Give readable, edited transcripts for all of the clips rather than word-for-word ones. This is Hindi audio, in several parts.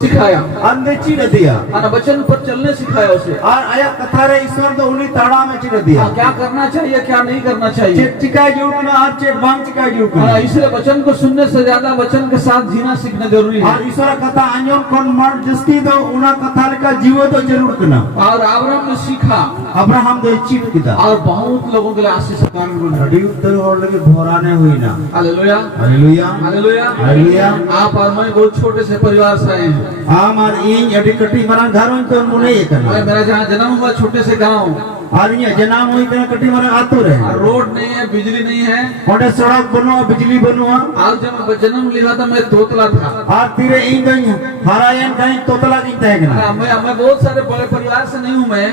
सिखाया अंदे चीड़ दिया और वचन पर चलने सिखाया उसे। और आया कथा रे ईश्वर तो उन्हीं ताड़ा में चीड़ दिया क्या करना चाहिए क्या नहीं करना चाहिए। चेक चिकाई जुड़ ना हर चेक बांग चिकाई जुड़ इसलिए वचन को सुनने से ज्यादा वचन के साथ जीना सीखना जरूरी है। और ईश्वर कथा अंजन कौन मर जस्ती तो उना कथा का जीवो तो जरूर करना। और अब्राहम ने सीखा, अब्राहम दो चीड़ किया और बहुत लोगों के लिए आशीष का काम बना। अड़ी उत्तर और लगे भोराने हुई ना। Hallelujah hallelujah hallelujah hallelujah. आप और मैं बहुत छोटे से परिवार से आए हैं। हाँ मार इन अड़ी कटी मरा घरों तो मुने ये करना। मेरा जहाँ जन्म हुआ छोटे से गाँव, और ये जनाम हुई तो कटी मरा आतुर है। रोड नहीं है, बिजली नहीं है, और सड़क बनो बिजली बनो। और जब मैं जन्म लिया था मैं तोतला था। और तीरे इन दई हरायन कहीं तोतला की तय करना। मैं बहुत सारे बड़े परिवार से नहीं हूँ मैं,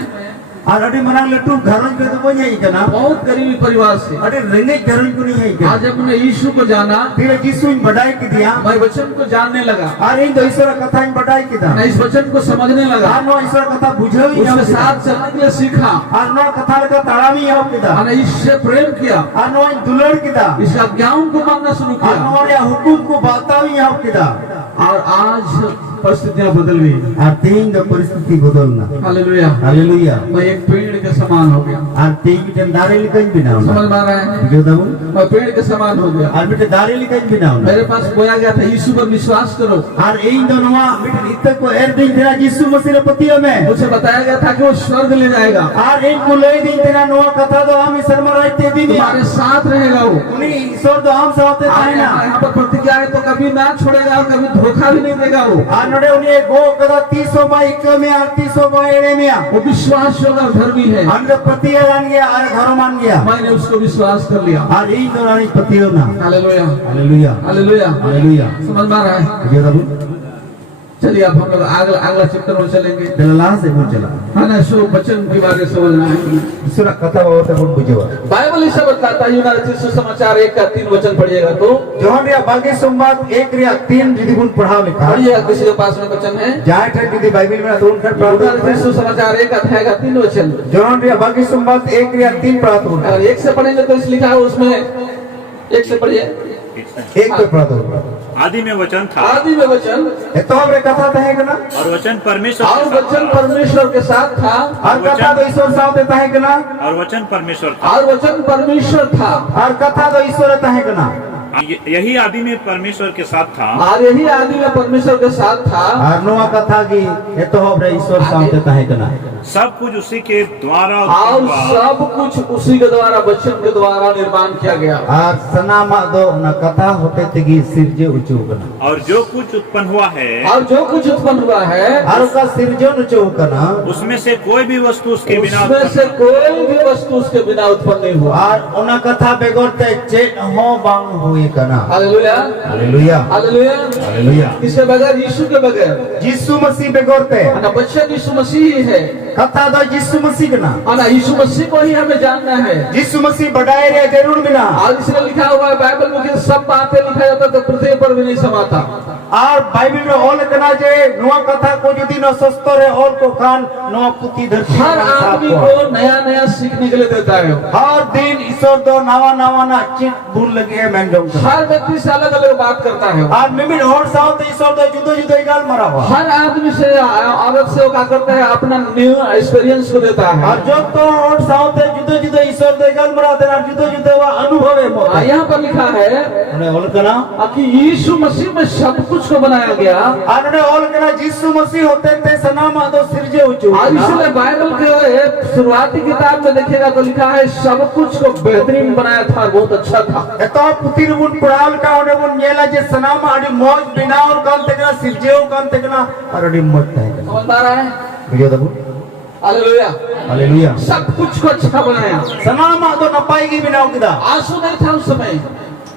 और अड़ी मरा लट्टू घरों के तो बन जाई करना। बहुत गरीबी परिवार से। अरे रेंगे घरों को नहीं है क्या। आज जब मैंने यीशु को जाना, फिर यीशु इन बढ़ाई की दिया, मैं वचन को जानने लगा, और इन ईश्वर कथा इन बढ़ाई की दा, मैं इस वचन को समझने लगा, और नो ईश्वर कथा बुझे ही उसके साथ चलने के लिए सीखा, और नो कथा का ताड़ावी आओ की दा, और इससे प्रेम किया, और नो इन दुलड़ की दा, इस आज्ञाओं को मानना शुरू और किया, नो या हुकुम को बतावी आओ की दा। और आज परिस्थितियां बदल गई। और तीन दो परिस्थिति बदलना। Hallelujah hallelujah. मैं एक पेड़ के समान हो गया। और तीन बिटन दारे लिखई भी ना होना। समझ में आ रहा है? जो दबो मैं पेड़ के समान हो गया। और बिटे दारे लिखई भी ना होना। मेरे पास बोया गया था यीशु पर विश्वास करो, और इन दोनों बिटन इतने को एर दिन तेरा यीशु मसीह रे पतियों में मुझे बताया गया था कि वो स्वर्ग ले जाएगा, और इन को ले दिन तेरा नवा कथा तो हम ईश्वर मराई ते दी तुम्हारे साथ रहेगा वो। उन्हीं ईश्वर तो हम साथ है ना। यहाँ पर प्रतिज्ञा है तो कभी ना छोड़ेगा और कभी धोखा भी नहीं देगा वो। और नडे उन्हीं गो कदा 300 बाई के में और 300 बाई एड़े में वो विश्वास योग्य धर्मी है। हम तो पतिया मान गया और घर मान गया। मैंने उसको विश्वास कर लिया। और इन दोनों नहीं पतियों ना। Hallelujah hallelujah hallelujah hallelujah. समझ में आ रहा है? जो दबो चलिए अब हम लोग अगला चैप्टर में चलेंगे। दलला से बोल चला है ना, सो वचन के बारे में समझना है। ईश्वर कथा बहुत बहुत बुझेवा। बाइबल ऐसा बताता है, यूनानी सुसमाचार 1 का 3 वचन पढ़िएगा तो जोहन या बाकी संवाद 1 या 3 यदि गुण पढ़ाओ लिखा। पढ़िए, किसी के पास में वचन है जाए थे यदि बाइबल में तो उनका प्रार्थना सुसमाचार 1 अध्याय का 3 वचन। जोहन या बाकी संवाद 1 या 3 प्रार्थना। अगर 1 से पढ़ेंगे तो इस लिखा है उसमें 1 से पढ़िए। 1 पे प्रार्थना। आदि में वचन था, आदि में वचन, तो हमरे कथा तो है कि ना। और वचन परमेश्वर और के साथ वचन था, परमेश्वर के साथ था, और कथा तो ईश्वर साथ देता है कि ना। और वचन परमेश्वर था, और वचन परमेश्वर था, और कथा तो ईश्वर देता है कि ना। यही आदि में परमेश्वर के साथ था, और यही आदि में परमेश्वर के साथ था। और नोआ कथा की ये तो हमरे ईश्वर साथ देता है कि ना। सब कुछ उसी के द्वारा और हुआ, सब कुछ उसी के द्वारा, वचन के द्वारा निर्माण किया गया। और सनामा दो न कथा होते तगी सिरजे ऊंचो करना। और जो कुछ उत्पन्न हुआ है और जो कुछ उत्पन्न हुआ है, और उसका सिरजो ऊंचो करना। उसमें से कोई भी वस्तु उसके बिना उसमें से कोई भी वस्तु उसके बिना उत्पन्न नहीं हुआ। और उन कथा बेगोरते चेत हो बांग हुई करना। Hallelujah hallelujah hallelujah hallelujah. किसके बगैर? यीशु के बगैर। यीशु मसीह बेगोरते ना वचन यीशु मसीह ही है, कथा दो यीशु मसीह का ना। ना यीशु मसीह को ही हमें जानना है। यीशु मसीह बढ़ाए रे जरूर बिना। और इसमें लिखा हुआ है बाइबल में कि सब बातें लिखा जाता तो पृथ्वी पर भी नहीं समाता। और बाइबल में ऑल करना जे नुआ कथा को जो दिन सस्तो रे ऑल को खान नुआ पुती धरती। हर आदमी को नया नया सीखने के लिए देता है। हर दिन ईश्वर दो नवा नवा ना चित भूल लगे है मैंडम। हर व्यक्ति से अलग अलग बात करता है। और मिमिन और साउथ ईश्वर दो जुदो जुदो गाल मरा हुआ। हर आदमी से औरत से वो क्या करता है, अपना न्यू एक्सपीरियंस को देता है। और जो तो और साउथ जुदो जुदो ईश्वर दो गाल मरा देना जुदो जुदो वा अनुभव है। यहाँ पर लिखा है उन्हें ऑल करना कि यीशु मसीह में सब कुछ को बनाया गया। और उन्हें ऑल करना यीशु मसीह होते थे सनामा दो सिरजे ऊंचो। और इसलिए बाइबल के शुरुआती किताब में देखिएगा तो लिखा है सब कुछ को बेहतरीन बनाया था, बहुत अच्छा था। तो पुतिर बुन पुराल का उन्हें बुन येला जे सनामा अड़ी मौज बिना और कान तकना सिरजेओ कान तकना और अड़ी मत है। समझ में आ रहा है? बुझो दबो हालेलुया हालेलुया। सब कुछ को अच्छा बनाया। सनामा तो न पाएगी बिना उगदा। आंसू नहीं था उस समय,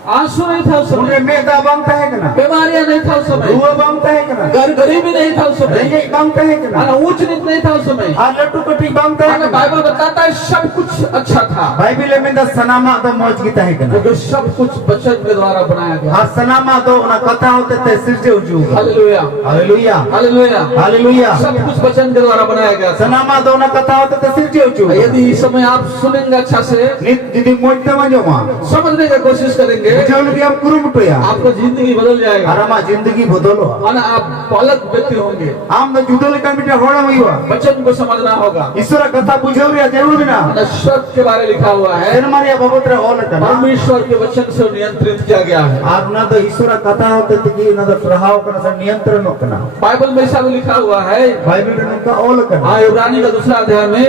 आंसू नहीं था उस समय, उन्हें मेदा बनता है कि ना। बीमारियां नहीं था उस समय, रुआ बनता है कि ना। गरीबी नहीं था उस समय, समय रेंगे बांगते हैं कि ना ऊंच नीच नहीं था उस समय आ लट्टू कटी बांगते हैं कि ना बाइबल बताता है सब कुछ अच्छा था बाइबिल में दा सनामा दा मौज गीता है कि ना क्योंकि सब कुछ वचन के द्वारा बनाया गया आ सनामा दो ना कथा होते ते सिरजे उजू हालेलुया हालेलुया हालेलुया हालेलुया सब कुछ वचन के द्वारा बनाया गया था सनामा दो ना कथा होते ते सिरजे उजू यदि इस समय आप सुनेंगे अच्छा से नित दीदी मोजते मजो मा समझने की कोशिश करेंगे बुझाउन की हम कुरुमुटोया आपका जिंदगी बदल जाएगा आरामा जिंदगी बदलो माना आप अलग व्यक्ति होंगे आम न जुदल का बिटा होड़ा मईवा वचन को समझना होगा ईश्वर कथा बुझाउरिया जरूर ना माना शब्द के बारे में लिखा हुआ है एनमारिया बबोत्रे होल कना परमेश्वर के वचन से नियंत्रित किया गया है आर ना तो ईश्वर कथा होते कि ना तो प्रभाव कना से नियंत्रण कना बाइबल में ऐसा भी लिखा हुआ है बाइबिल में का ओल कना इब्रानी का दूसरा अध्याय में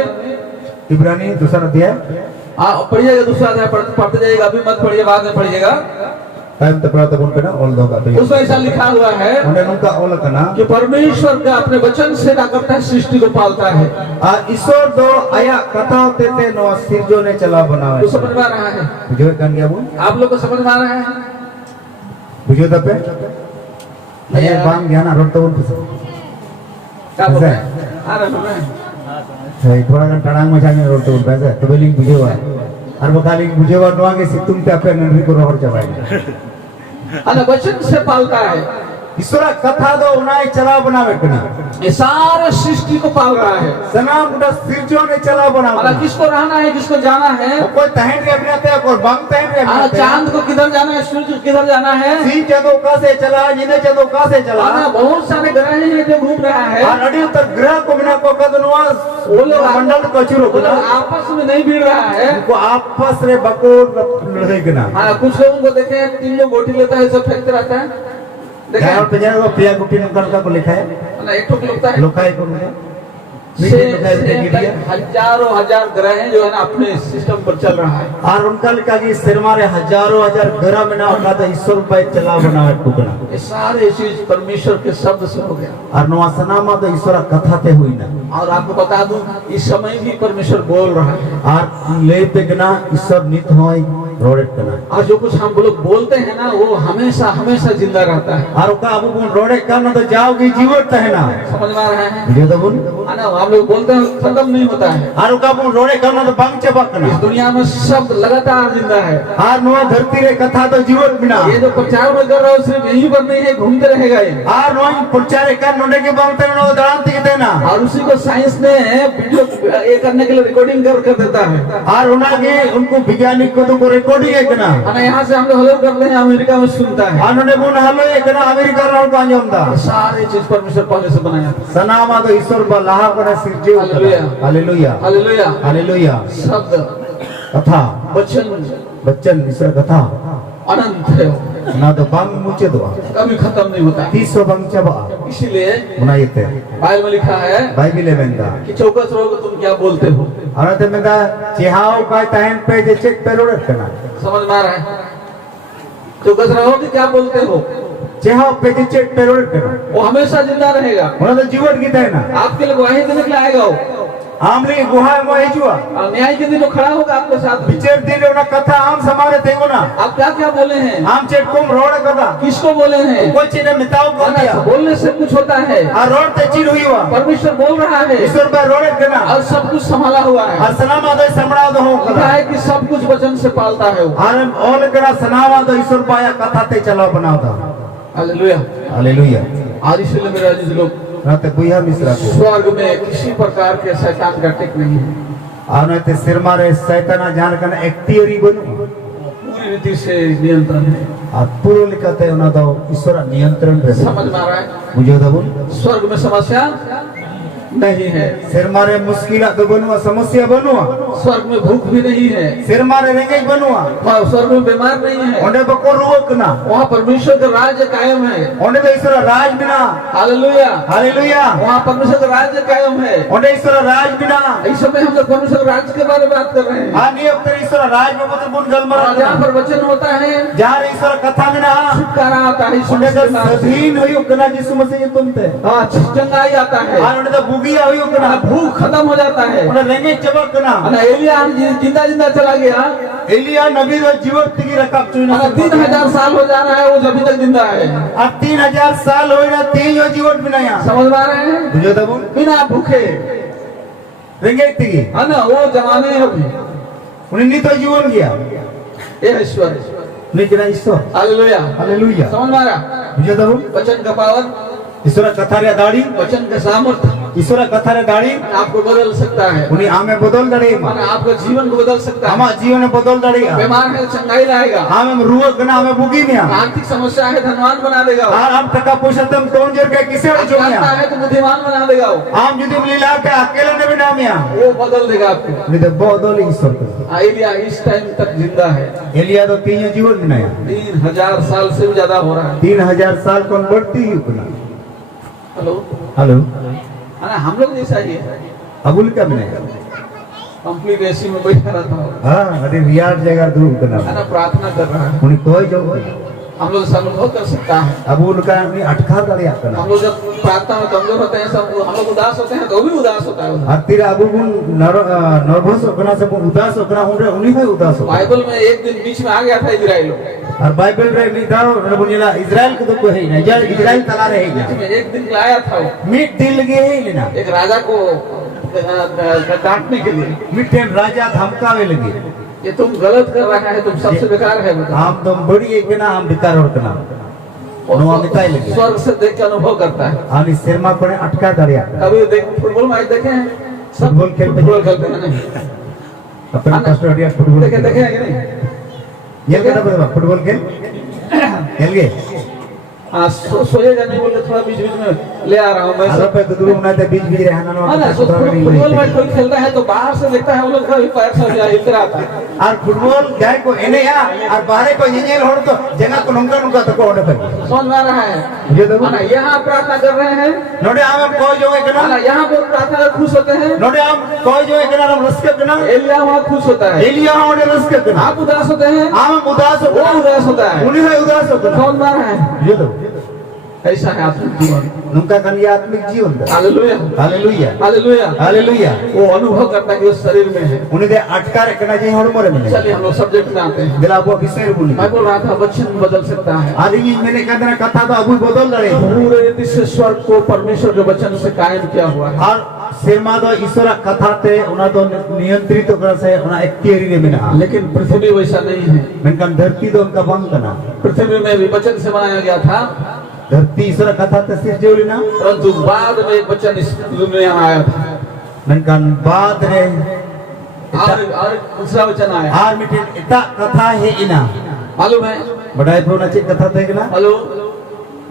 इब्रानी दूसरा अध्याय पढ़िएगा दूसरा अध्याय पढ़ते जाइएगा अभी मत पढ़िए बाद में पढ़िएगा टाइम तो प्रातः बोल कना ओल दो का तो उसमें ऐसा लिखा हुआ है उन्हें उनका ओल कना कि परमेश्वर का अपने वचन से क्या करता है सृष्टि को पालता है आ ईश्वर दो आया कथा होते ते नो सिरजो ने चला बनावे तो समझ में आ रहा है बुझो कन गया वो आप लोग को समझ में आ रहा है बुझो तपे ये बांग गया ना रोड तो उन क्या बोल रहे हैं आ रहा है थोड़ा गन टड़ांग मचाने रोड तो उन पैसे तो बिलिंग बुझो है और बकाली बुझो वा नोंगे सितुम ते अपने नरी को रोहर जवाएंगे अल्लाह वचन से पालता है ईश्वर कथा दो उनाई चला बनावे कना ये सारे सृष्टि को पाल रहा है सनाम गुडा सिरजो ने चला बनावे अल्लाह किसको रहना है किसको जाना है कोई तहन रे अपने आते कोई बंग तहन रे अपने चांद को किधर जाना है सूरज को किधर जाना है सी चंदो का से चला जिने चंदो का से चला बहुत सारे ग्रह हैं जो घूम रहा है और अड़ी उत्तर ग्रह को बिना को कदनवा वो लोग मंडल को चुरो वो लोग आपस में नहीं भिड़ रहा है को आपस रे बकोर लड़े कना कुछ लोगों को देखे 3 लोग गोटी लेता है सब फेंकते रहता है गांव पे जाओ पिया गुटी नकल का को लिखा है एक ठोक लगता है लोकाई को हजारों हजार ग्रह हैं जो है ना अपने सिस्टम पर चल रहा है और उनका लिखा कि सिरमारे हजारों हजार ग्रह में ना होगा तो ईश्वर पे चला बनावे टुकड़ा ये सारे चीज परमेश्वर के शब्द से हो गया और नवासनामा तो ईश्वर कथा ते हुई ना और आपको बता दूं इस समय भी परमेश्वर बोल रहा है और ले पे गना ईश्वर नित होई रोड़े कना और जो कुछ हम लोग बोलते हैं ना वो हमेशा हमेशा जिंदा रहता है और का अब रोड़े करना तो जाओगी जीवित है ना समझ में आ रहा है जो तो बोल ना हम लोग बोलते हैं खत्म नहीं होता है और का रोड़े करना तो बंग चबकना इस दुनिया में सब लगातार जिंदा है और नवा धरती रे कथा तो जीवित बिना ये जो प्रचार में कर रहा हूँ सिर्फ यहीं पर नहीं है घूमते रहेगा ये और नवा प्रचार कर नोडे के बंगते नो दांत के देना और उसी को साइंस ने वीडियो ये करने के लिए रिकॉर्डिंग कर देता है और उन्होंने उनको वैज्ञानिक को तो रिकॉर्डिंग है ना यहाँ से हम लोग हेलो करते हैं अमेरिका में सुनता है उन्होंने बोला हेलो एक ना अमेरिका रो का अंजम दा सारे चीज परमेश्वर पहले से बनाया था सनामा तो ईश्वर बल्लाह करे सिरजे हालेलुया हालेलुया हालेलुया हालेलुया शब्द कथा वचन ईश्वर कथा अनंत है ना तो बंग मुचे दो कभी खत्म नहीं होता 300 बंग चबा इसीलिए बनाइते बाइबल में लिखा है बाइबिल में दा कि चौकस रहोगे तुम क्या बोलते हो और ते में दा चेहाओ का तहन पे जे चेक पे रोड करना समझ में आ रहा है चौकस रहोगे क्या बोलते हो चेहाओ पे जे चेक पे रोड करना वो हमेशा जिंदा रहेगा उन्होंने तो जीवन की है ना आपके लिए गवाही देने के लिए आएगा वो आमली गुहा में हिजुआ और न्याय के दिन वो खड़ा होगा आपके साथ विचार दिन उना कथा आम समारे देगो ना आप क्या क्या बोले हैं आम चेक कुम रोड कथा किसको बोले हैं कोई चीज ने मिताओ को दिया बोलने से कुछ होता है और रोड ते चीर हुई हुआ परमेश्वर बोल रहा है ईश्वर पे रोड करना और सब कुछ संभाला हुआ है और सनामा दो समड़ा दो हो लिखा है कि सब कुछ वचन से पालता है वो और ऑल करा सनामा दो ईश्वर पाया कथा ते चला बनावता हालेलुया हालेलुया और इसलिए मेरा अजीज लोग रात बुया मिश्रा को स्वर्ग में किसी प्रकार के शैतान का टिक नहीं है और ते सिर मारे शैताना जान कन एक थियरी बनु पूरी रीति से नियंत्रण है और पूर्व लिखते हैं उन्हें तो ईश्वर नियंत्रण रहे समझ में आ रहा है मुझे तो बोल स्वर्ग में समस्या नहीं है सिर मारे मुश्किल तो बनुआ समस्या बनुआ स्वर्ग में भूख भी नहीं है सिर मारे रेंगे बनुआ स्वर्ग में बीमार नहीं है ओने बको रोक ना वहाँ परमेश्वर का राज्य कायम है ओने तो ईश्वर राज बिना हालेलुया हालेलुया वहाँ परमेश्वर का राज्य कायम है ओने ईश्वर राज बिना इस समय हम लोग परमेश्वर राज्य के बारे में बात कर रहे हैं हाँ नहीं अब तेरे ईश्वर राज में मतलब बुन गलमरा जहाँ पर वचन होता है जहाँ ईश्वर कथा में ना छुटकारा आता है ओने तो सधीन हुई उकना जिसु मसीह तुमते हाँ चंगाई आता है और ओने तो बुगिया हुई उकना भूख खत्म हो जाता है ओने रेंगे चबकना एलिया जिंदा जिंदा चला गया एलिया नबी रो जीवन तिगी रखा चुना 3000 साल हो जा रहा है, वो अभी तक जिंदा है। अब 3000 साल हो ना तीन जो जीवन बिनाया समझ में आ रहे हैं? बुझो तब बिना भूखे रेंगे तिगी है ना, वो जमाने अभी उन्हें नहीं तो जीवन गया ये ईश्वर नहीं किना ईश्वर हालेलुया हालेलुया समझ में आ रहा? बुझो तब वचन का पावर, ईश्वर कथा रे दाढ़ी वचन का सामर्थ्य ईश्वर कथा रे दाढ़ी आपको बदल सकता है, उन्हें आमे बदल दड़ी माने आपका जीवन को बदल सकता है। हमारा जीवन बदल दड़ी बीमार है चंगाई लाएगा, हम रुआ गना हमें बुगी में आर्थिक समस्या है धनवान बना देगा, और हम टका पैसा तुम कौन जोर के किसे जो जानता है तो बुद्धिमान बना देगा, वो हम जुदी मिला के अकेले ने बिना मिया वो बदल देगा आपको। नहीं तो बदल ईश्वर का एलिया इस टाइम तक जिंदा है, एलिया तो तीन जीवन बनाया 3000 साल से भी ज्यादा हो रहा है। 3000 साल कौन बढ़ती ही बना हेलो हेलो है ना, हम लोग जैसा ही है, अबुल का बनाया कंप्लीट एसी में बैठा रहता हूँ हाँ अरे रियार जगह दूर है बना ना, प्रार्थना कर रहा है। उन्हें कोई जो हम लोग से अनुभव कर सकता है। अबुल का नहीं अटका दड़ी आपका हम लोग जब प्रार्थना में कमजोर होते हैं, सब हम लोग उदास होते हैं तो भी उदास होता है। और तेरा अबुल नर्वस होना से उदास होना उन्हीं में उदास हो बाइबल में एक दिन बीच में आ गया था इजराइल, और बाइबल में लिखा बोला इजराइल को तो कोई है नहीं जल इजराइल तला रहेगा बीच में एक दिन लाया था वो, मीट दिल लगे है लेना एक राजा को डांटने के लिए, मिट्टे राजा धमकावे लगे ये तुम गलत कर रहा है, तुम सबसे बेकार है बताओ। हम तुम बड़ी एक ना हम बेकार और कना नो मिताई लगे स्वर्ग से देख के अनुभव करता है। हम इस सिरमा पर अटका दरिया कभी देख फुटबॉल मैच देखे हैं? सब फुटबॉल फुटबॉल खेलते हैं नहीं? अपने कस्टोडिया फुटबॉल देखे देखे हैं कि नहीं? ये क्या बता फुटबॉल खेल गए हाँ सोएगा नहीं बोलते, थोड़ा बीच बीच में ले आ रहा हूँ मैं आलो पे तो दूर ना ते बीच बीच रहना हाँ ना, फुटबॉल मैच कोई खेलता है तो बाहर से देखता है, वो लोग कभी पैर से हिलते रहता है। और फुटबॉल जाए को एने या और बाहर को इंजीनियर हो तो जगह को नुंका नुंका तो को होने पर समझ में आ रहा है? ये देखो है ना, यहाँ प्रार्थना कर रहे हैं नोडे हम कोई जो एक है ना, ना यहाँ पे प्रार्थना कर खुश होते हैं। नोडे हम कोई जो एक ना हम रस के ना एलिया वहाँ खुश होता है, एलिया होने रस के ना आप उदास होते हैं, हम उदास हो वो उदास होता है। उन्हीं में उदास हो समझ में आ रहा है? ये देखो ऐसा है आत्मिक जीवन। नुंका कन्या आत्मिक जीवन हालेलुया हालेलुया हालेलुया। हालेलुया वो अनुभव करता है कि उस शरीर में है। उन्हें दे अटका रखना चाहिए और मोरे में चलिए हम लोग सब्जेक्ट में आते हैं। दिला वो विषय बोली मैं बोल रहा था वचन बदल सकता है। आदमी मैंने कहना कथा तो अबू बदल रहे पूरे दिव्य स्वर्ग को परमेश्वर के वचन से कायम किया हुआ है। और सिरमा तो ईश्वर कथा थे उना तो नियंत्रित तो कर से उना एक थियरी ने बिना लेकिन पृथ्वी वैसा नहीं है। मैंने धरती तो उनका बंद करना पृथ्वी में भी वचन से बनाया गया था, धरती ईश्वर कथा तो सिर्फ जो लेना परंतु बाद में एक वचन इस दुनिया में आया था मैंने बाद रे और दूसरा वचन आया। आर मिटे इतना कथा है इना मालूम है? बड़ाई पे चाहिए कथा थे कि ना हेलो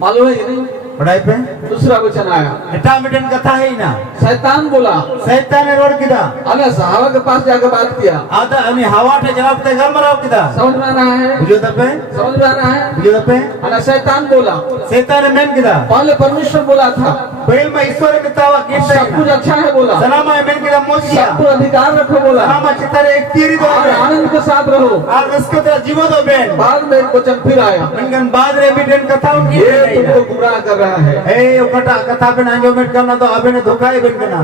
मालूम है कि नहीं? बड़ाई पे दूसरा वचन आया, इतना मिटन कथा है इना शैतान बोला, शैतान ने रोड किदा अरे सहावा के पास जाकर बात किया। आधा अनि हवा टे जनाब ते घर मराव किदा समझ में आ रहा है? बुझो तपे समझ में आ रहा है? बुझो तपे अरे शैतान बोला, शैतान ने मेन किदा पहले परमेश्वर बोला था, पहले में ईश्वर ने तावा कीते सब कुछ अच्छा है बोला, सलामा मेन किदा मोच किया सब कुछ अधिकार रखो बोला, सलामा चितारे एक तीरी दो और आनंद के साथ रहो। और उसको तो जीवो दो बेन बाद में एक वचन फिर आया, मनगन बाद रे मिटन कथा उनकी ये तुमको गुमराह कर रहा है। ए ओकटा कथा पे नाजो मिट करना तो अबे ने धोखा ही बन करना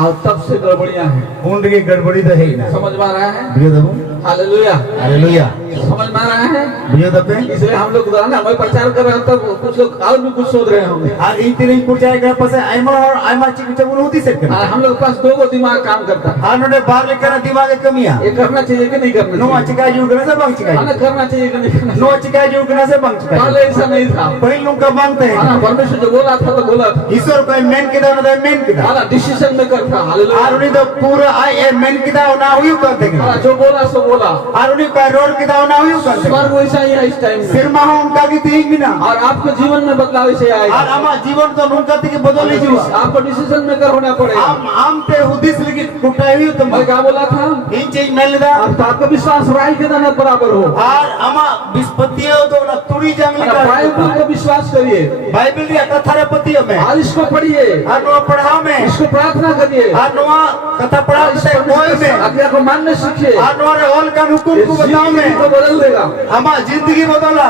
और तब से गड़बड़ियां हैं। उंड की गड़बड़ी तो है ही ना समझ में आ रहा है? बुझो दबो हालेलुया हालेलुया समझ में आ रहा है? बुझो तपे इसलिए हम लोग हमें प्रचार कर रहे हैं तब कुछ लोग और भी कुछ सोच रहे होंगे। और इन तीन कुछ जाएगा पसे आइमा और आइमा चिक चबुन होती से करना हम लोग के पास दो दिमाग काम करता है, और नोडे बाहर लेकर दिमाग कमियां ये करना चाहिए कि नहीं करना नो चाहिए? चिका जू करना से बंग चिका हमें करना चाहिए कि नहीं करना नो चिका जू करना से बंग चिका पहले ऐसा नहीं था। पहले लोग का मानते हैं परमेश्वर जो बोला था तो बोला था, ईश्वर को मेन किदा ना मेन किदा डिसीजन मेकर था। हालेलुया। और उन्हीं तो पूरा आई मेन किदा ना हुई करते हैं जो बोला सो बोला, और उन्हीं का रोड किदा ना हुई करते हैं स्वर्ग वैसा ही है इस टाइम में, सिरमा हो उनका की तीन बिना और आपके जीवन में बदलाव ऐसे और आएगा। हमारा जीवन तो उनका की बदल लीजिए आपको डिसीजन मेकर होना पड़ेगा। हम ते उदिस लिखी कुटाई हुई तो मैं क्या बोला था? इन चीज मिल दा अब आपका विश्वास राय के दाना बराबर हो, और हमा विस्पत्ति हो तो ना तुरी जंगली का बाइबल को विश्वास करिए, बाइबल या कथा रे पति में और इसको पढ़िए, और नो पढ़ाओ में इसको प्रार्थना करिए, और नो कथा पढ़ाओ से कोई में आज्ञा को मानने सीखिए, और नो रे होल का हुकुम को बताओ में को बदल देगा। हमारा जिंदगी बदला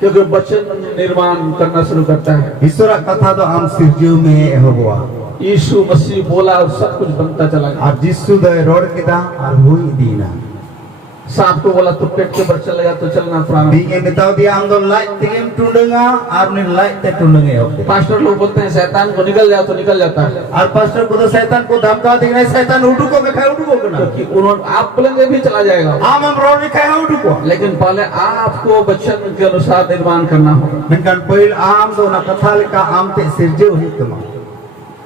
क्योंकि वचन निर्माण करना शुरू करता है। ईश्वर कथा तो हम सिरजू में होगा यीशु मसीह बोला और सब कुछ बनता चला गया। और जिसु दे रोड किदा और हुई दीना सांप को बोला तू पेट के ऊपर चलेगा तो चलना प्रारंभ। Binge mitau dia amdo light tigim tundunga arni light te tundunge hote. Pastor लोग बोलते हैं शैतान को निकल जाओ तो निकल जाता है, और पास्टर को तो शैतान को धमका दी नहीं, शैतान उठू को मैं उठू को ना क्योंकि उन्होंने आप बोलेंगे भी चला जाएगा, आम हम रोड लिखा है उठू को। लेकिन पहले आपको वचन के अनुसार निर्माण करना होगा। मिनकन पहिल आम दो ना कथा लिखा आम ते सिरजे हुई तुम।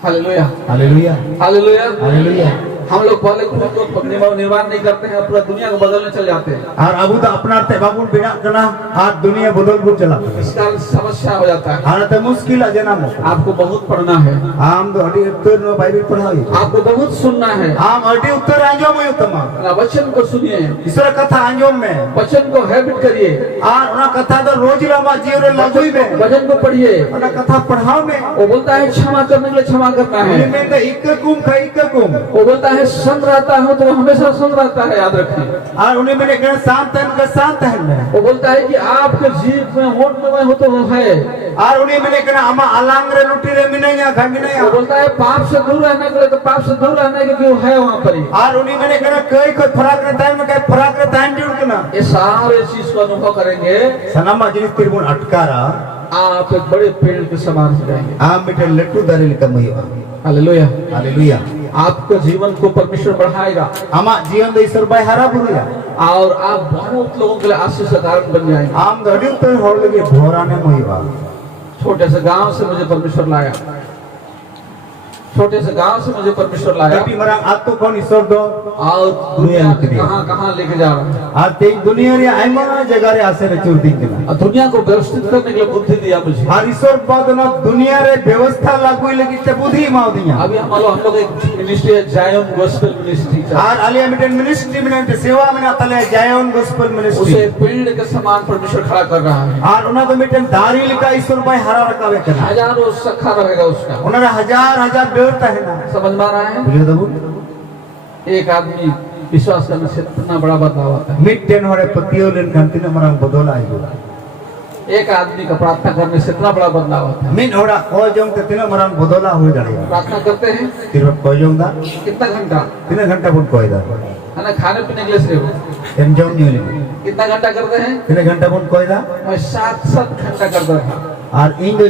Hallelujah hallelujah hallelujah. हालेलुया। हम लोग पहले खुद को निर्माण नहीं करते हैं, पूरा दुनिया को बदलने चले जाते हैं, और अबू तो अपना ते बाबू बिना करना आज दुनिया बदल बुझ चला। इस कारण समस्या हो जाता है। हां ते मुश्किल है जना मो। आपको बहुत पढ़ना है, आम दो अडी उत्तर नो बाइबल पढ़ाई। आपको बहुत सुनना है, आम अडी उत्तर आंजो में उत्तम। वचन को सुनिए, ईश्वर कथा आंजो में वचन को हैबिट करिए, और ना कथा तो रोज रमा जीवन लागू में वचन को पढ़िए। ना कथा पढ़ाओ में वो बोलता है क्षमा करने के लिए क्षमा करना है, में तो एक कुम का एक कुम। वो बोलता है संग रहता हूँ तो वो हमेशा संग रहता है, याद रखिए। और उन्हें मैंने कहा शांत है उनका शांत है में। वो बोलता है कि आपके जीव में होठ में हो तो वो है, और उन्हें मैंने कहा अमा अलांग रे लुटी रे मिनैया घमिनैया। वो बोलता है पाप से दूर रहने के लिए, तो पाप से दूर रहने के लिए वो है वहाँ पर ही। और उन्हें मैंने कहा कोई कोई फराक रहता है में कहीं फराक रहता है जुड़ के ना ये सारे चीज को अनुभव करेंगे, सनामा जिनिस तिरमुन अटकारा आप एक बड़े पेड़ के समान हो जाएंगे। आम मिटे लट्टू दरिल कमैया। हालेलुया। हालेलुया। आपके जीवन को परमेश्वर बढ़ाएगा, अमा जीवन दे ईश्वर भाई हरा बुरिया, और आप बहुत लोगों के लिए आशीष का कारण बन जाएंगे। आम दड़ी उत्तर होड़ लगे भोराने मोहिवा। छोटे से गांव से मुझे परमेश्वर लाया, छोटे से गांव से मुझे परमेश्वर लाया, कभी मरा आज तो कौन ईश्वर दो और दुनिया में कहां कहां लेके जा रहा है। आज ते दुनिया रे आइमा जगह रे आसे रे चुरती के और दुनिया को व्यवस्थित करने के लिए बुद्धि दिया मुझे। और ईश्वर बाद ना दुनिया रे व्यवस्था लागू लगी ते बुद्धि माव दिया। अभी हम लोग एक मिनिस्ट्री है, जायन गॉस्पेल मिनिस्ट्री, और अलिया मिटन मिनिस्ट्री में ते सेवा में ना तले जायन गॉस्पेल मिनिस्ट्री। उसे पेड़ के समान परमेश्वर खड़ा कर रहा है, और उना तो मिटन दारी लिखा ईश्वर भाई हरा रखावे करना। हजारों सखा रहेगा उसका, उना हजार हजार बेवता है ना, समझ में आ रहा है। बुझो दबू एक आदमी विश्वास करने से इतना बड़ा बदलाव आता है। मिटन होरे पतियो लेन घंटी ने मरंग बदला आयो। एक आदमी का प्रार्थना करने से इतना बड़ा बदलाव आता है। मिन होरा को जोंग ते तिनो मरंग बदला हो जाए। प्रार्थना करते हैं तिरो को जोंग दा कितना घंटा, 3 घंटा बुन कोई दा है ना, खाने पीने के लिए सिर्फ एम जोंग न्यूली कितना घंटा करते हैं? 3 घंटा बुन कोई दा मैं 7 घंटा करता था। और इन दो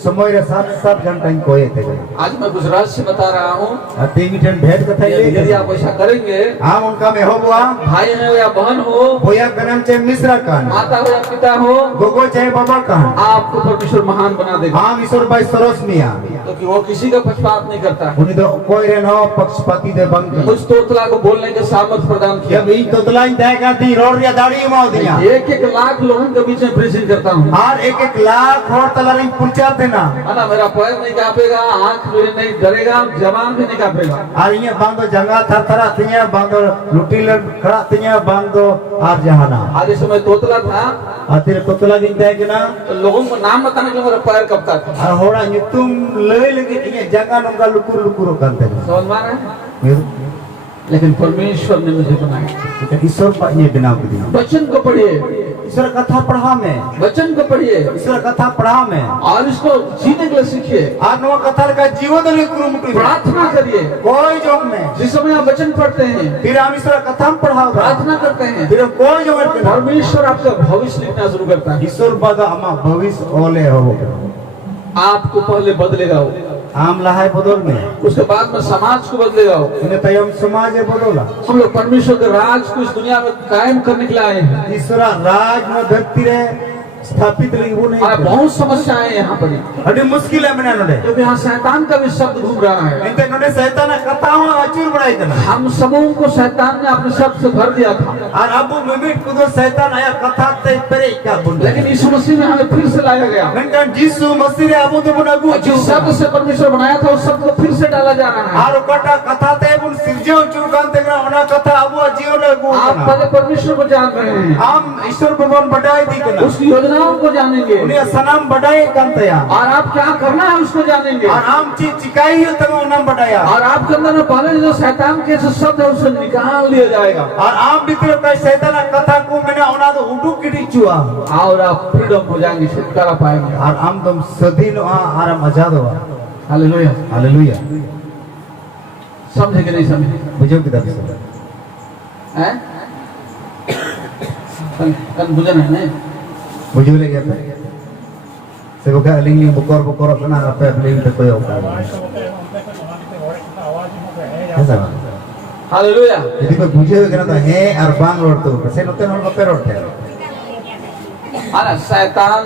समय रे 7 घंटा इन कोई थे। आज मैं कुछ रहस्य बता रहा हूँ, और 3 मिनट भेंट कथा यदि आप ऐसा करेंगे, हम उनका में हो बुआ भाई हो या बहन हो, बोया गनम चाहे मिश्रा कान, माता हो या पिता हो, गोगो चाहे बाबा कान, आपको परमेश्वर महान बना देगा। हम ईश्वर भाई सरोस मिया क्योंकि वो किसी का पक्षपात नहीं करता है। उन्हें तो कोई रे नो पक्षपाती दे बंग। उस तोतला को बोलने के सामर्थ्य प्रदान किया। जब ई तोतलाई देगा दी रोड या दाढ़ी माव दिया। 1 लाख लोगों के बीच में प्रीचिंग करता हूँ, और 1 लाख और तलारी पुरचार देना। है ना, मेरा पैर नहीं कांपेगा, आंख मेरी नहीं डरेगा, जबान भी नहीं कांपेगा। और ये बांधो जंगा थरथरा तिया बांधो लुटी लड़ खड़ा तिया बांधो और जहाना। आज इस समय तोतला था, और तेरे तोतला गिनता है कि ना, तो लोगों को नाम बताने के मेरा पैर कपता था। और होड़ा तुम ले लगे ये जगह नंगा लुकुर लुकुर करते हैं। समझ में आ रहा है? लेकिन परमेश्वर ने मुझे बनाया। ईश्वर का ये बिना दिया। वचन को पढ़िए, ईश्वर कथा पढ़ा में, वचन को पढ़िए, ईश्वर कथा पढ़ा में, और इसको जीने के लिए सीखिए। आज नो कथा का जीवन ले कुरुमुटी प्रार्थना करिए, कोई जोग में जिस समय आप वचन पढ़ते हैं, फिर हम ईश्वर कथा में पढ़ा प्रार्थना करते हैं, फिर कोई जोग में परमेश्वर आपका भविष्य लिखना शुरू करता है। ईश्वर बादा हमा भविष्य ओले हो। आपको पहले बदलेगा वो, आम लहाय बदल में, उसके बाद में समाज को बदलेगा वो। इन्हें तयम समाज है बदला। हम लोग परमेश्वर के राज को इस दुनिया में कायम करने के लिए आए हैं। ईश्वर राज में धरती रे स्थापित लगी वो नहीं। और बहुत समस्याएं हैं यहाँ पर, अरे मुश्किल है मैंने नोडे, क्योंकि यहाँ शैतान का भी शब्द घूम रहा है। इनते नोडे शैतान कथा हुआ अचूर बढ़ाई करना। हम सबों को शैतान ने अपने शब्द से भर दिया था, और अब वो मिमिट कुदो शैतान आया कथा ते परे क्या बुन। लेकिन यीशु मसीह में हमें फिर से लाया गया। नंदन यीशु मसीह रे अब तो बुनागु और जिस शब्द से परमेश्वर बनाया था, उस शब्द को फिर से डाला जा रहा है। और कटा कथा ते बुन सिरजे चुकान ते ना होना कथा अब जीवन लगू। आप पहले परमेश्वर को जान रहे हैं, हम ईश्वर भगवान बढ़ाई दी करना, उसकी योजनाओं को जानेंगे, उन्हें सनाम बढ़ाई कंतया, और आप क्या करना है उसको जानेंगे, और हम चीज चिकाई हो तब उन्हें बढ़ाया। और आपके अंदर में पहले जो शैतान के जो शब्द है उसे निकाल लिया जाएगा, और आप भीतर का शैतान कथा को मैंने उन्हें तो उठू किटी चुआ, और आप फ्रीडम हो जाएंगे, छुटकारा पाएंगे। और हम तुम सदीन आराम आजाद हुआ। Hallelujah, hallelujah. समझे कि नहीं समझे? बुझो किधर से हैं? kan bukan ini. बुझो ले गया से वो क्या लिंग बुकोर अपना पे लिंग पे कोई होता है ऐसा Haleluya. jadi पे बुझे हुए करना तो है और बांग रोड तो से नोते नोट पे रोड है अरे शैतान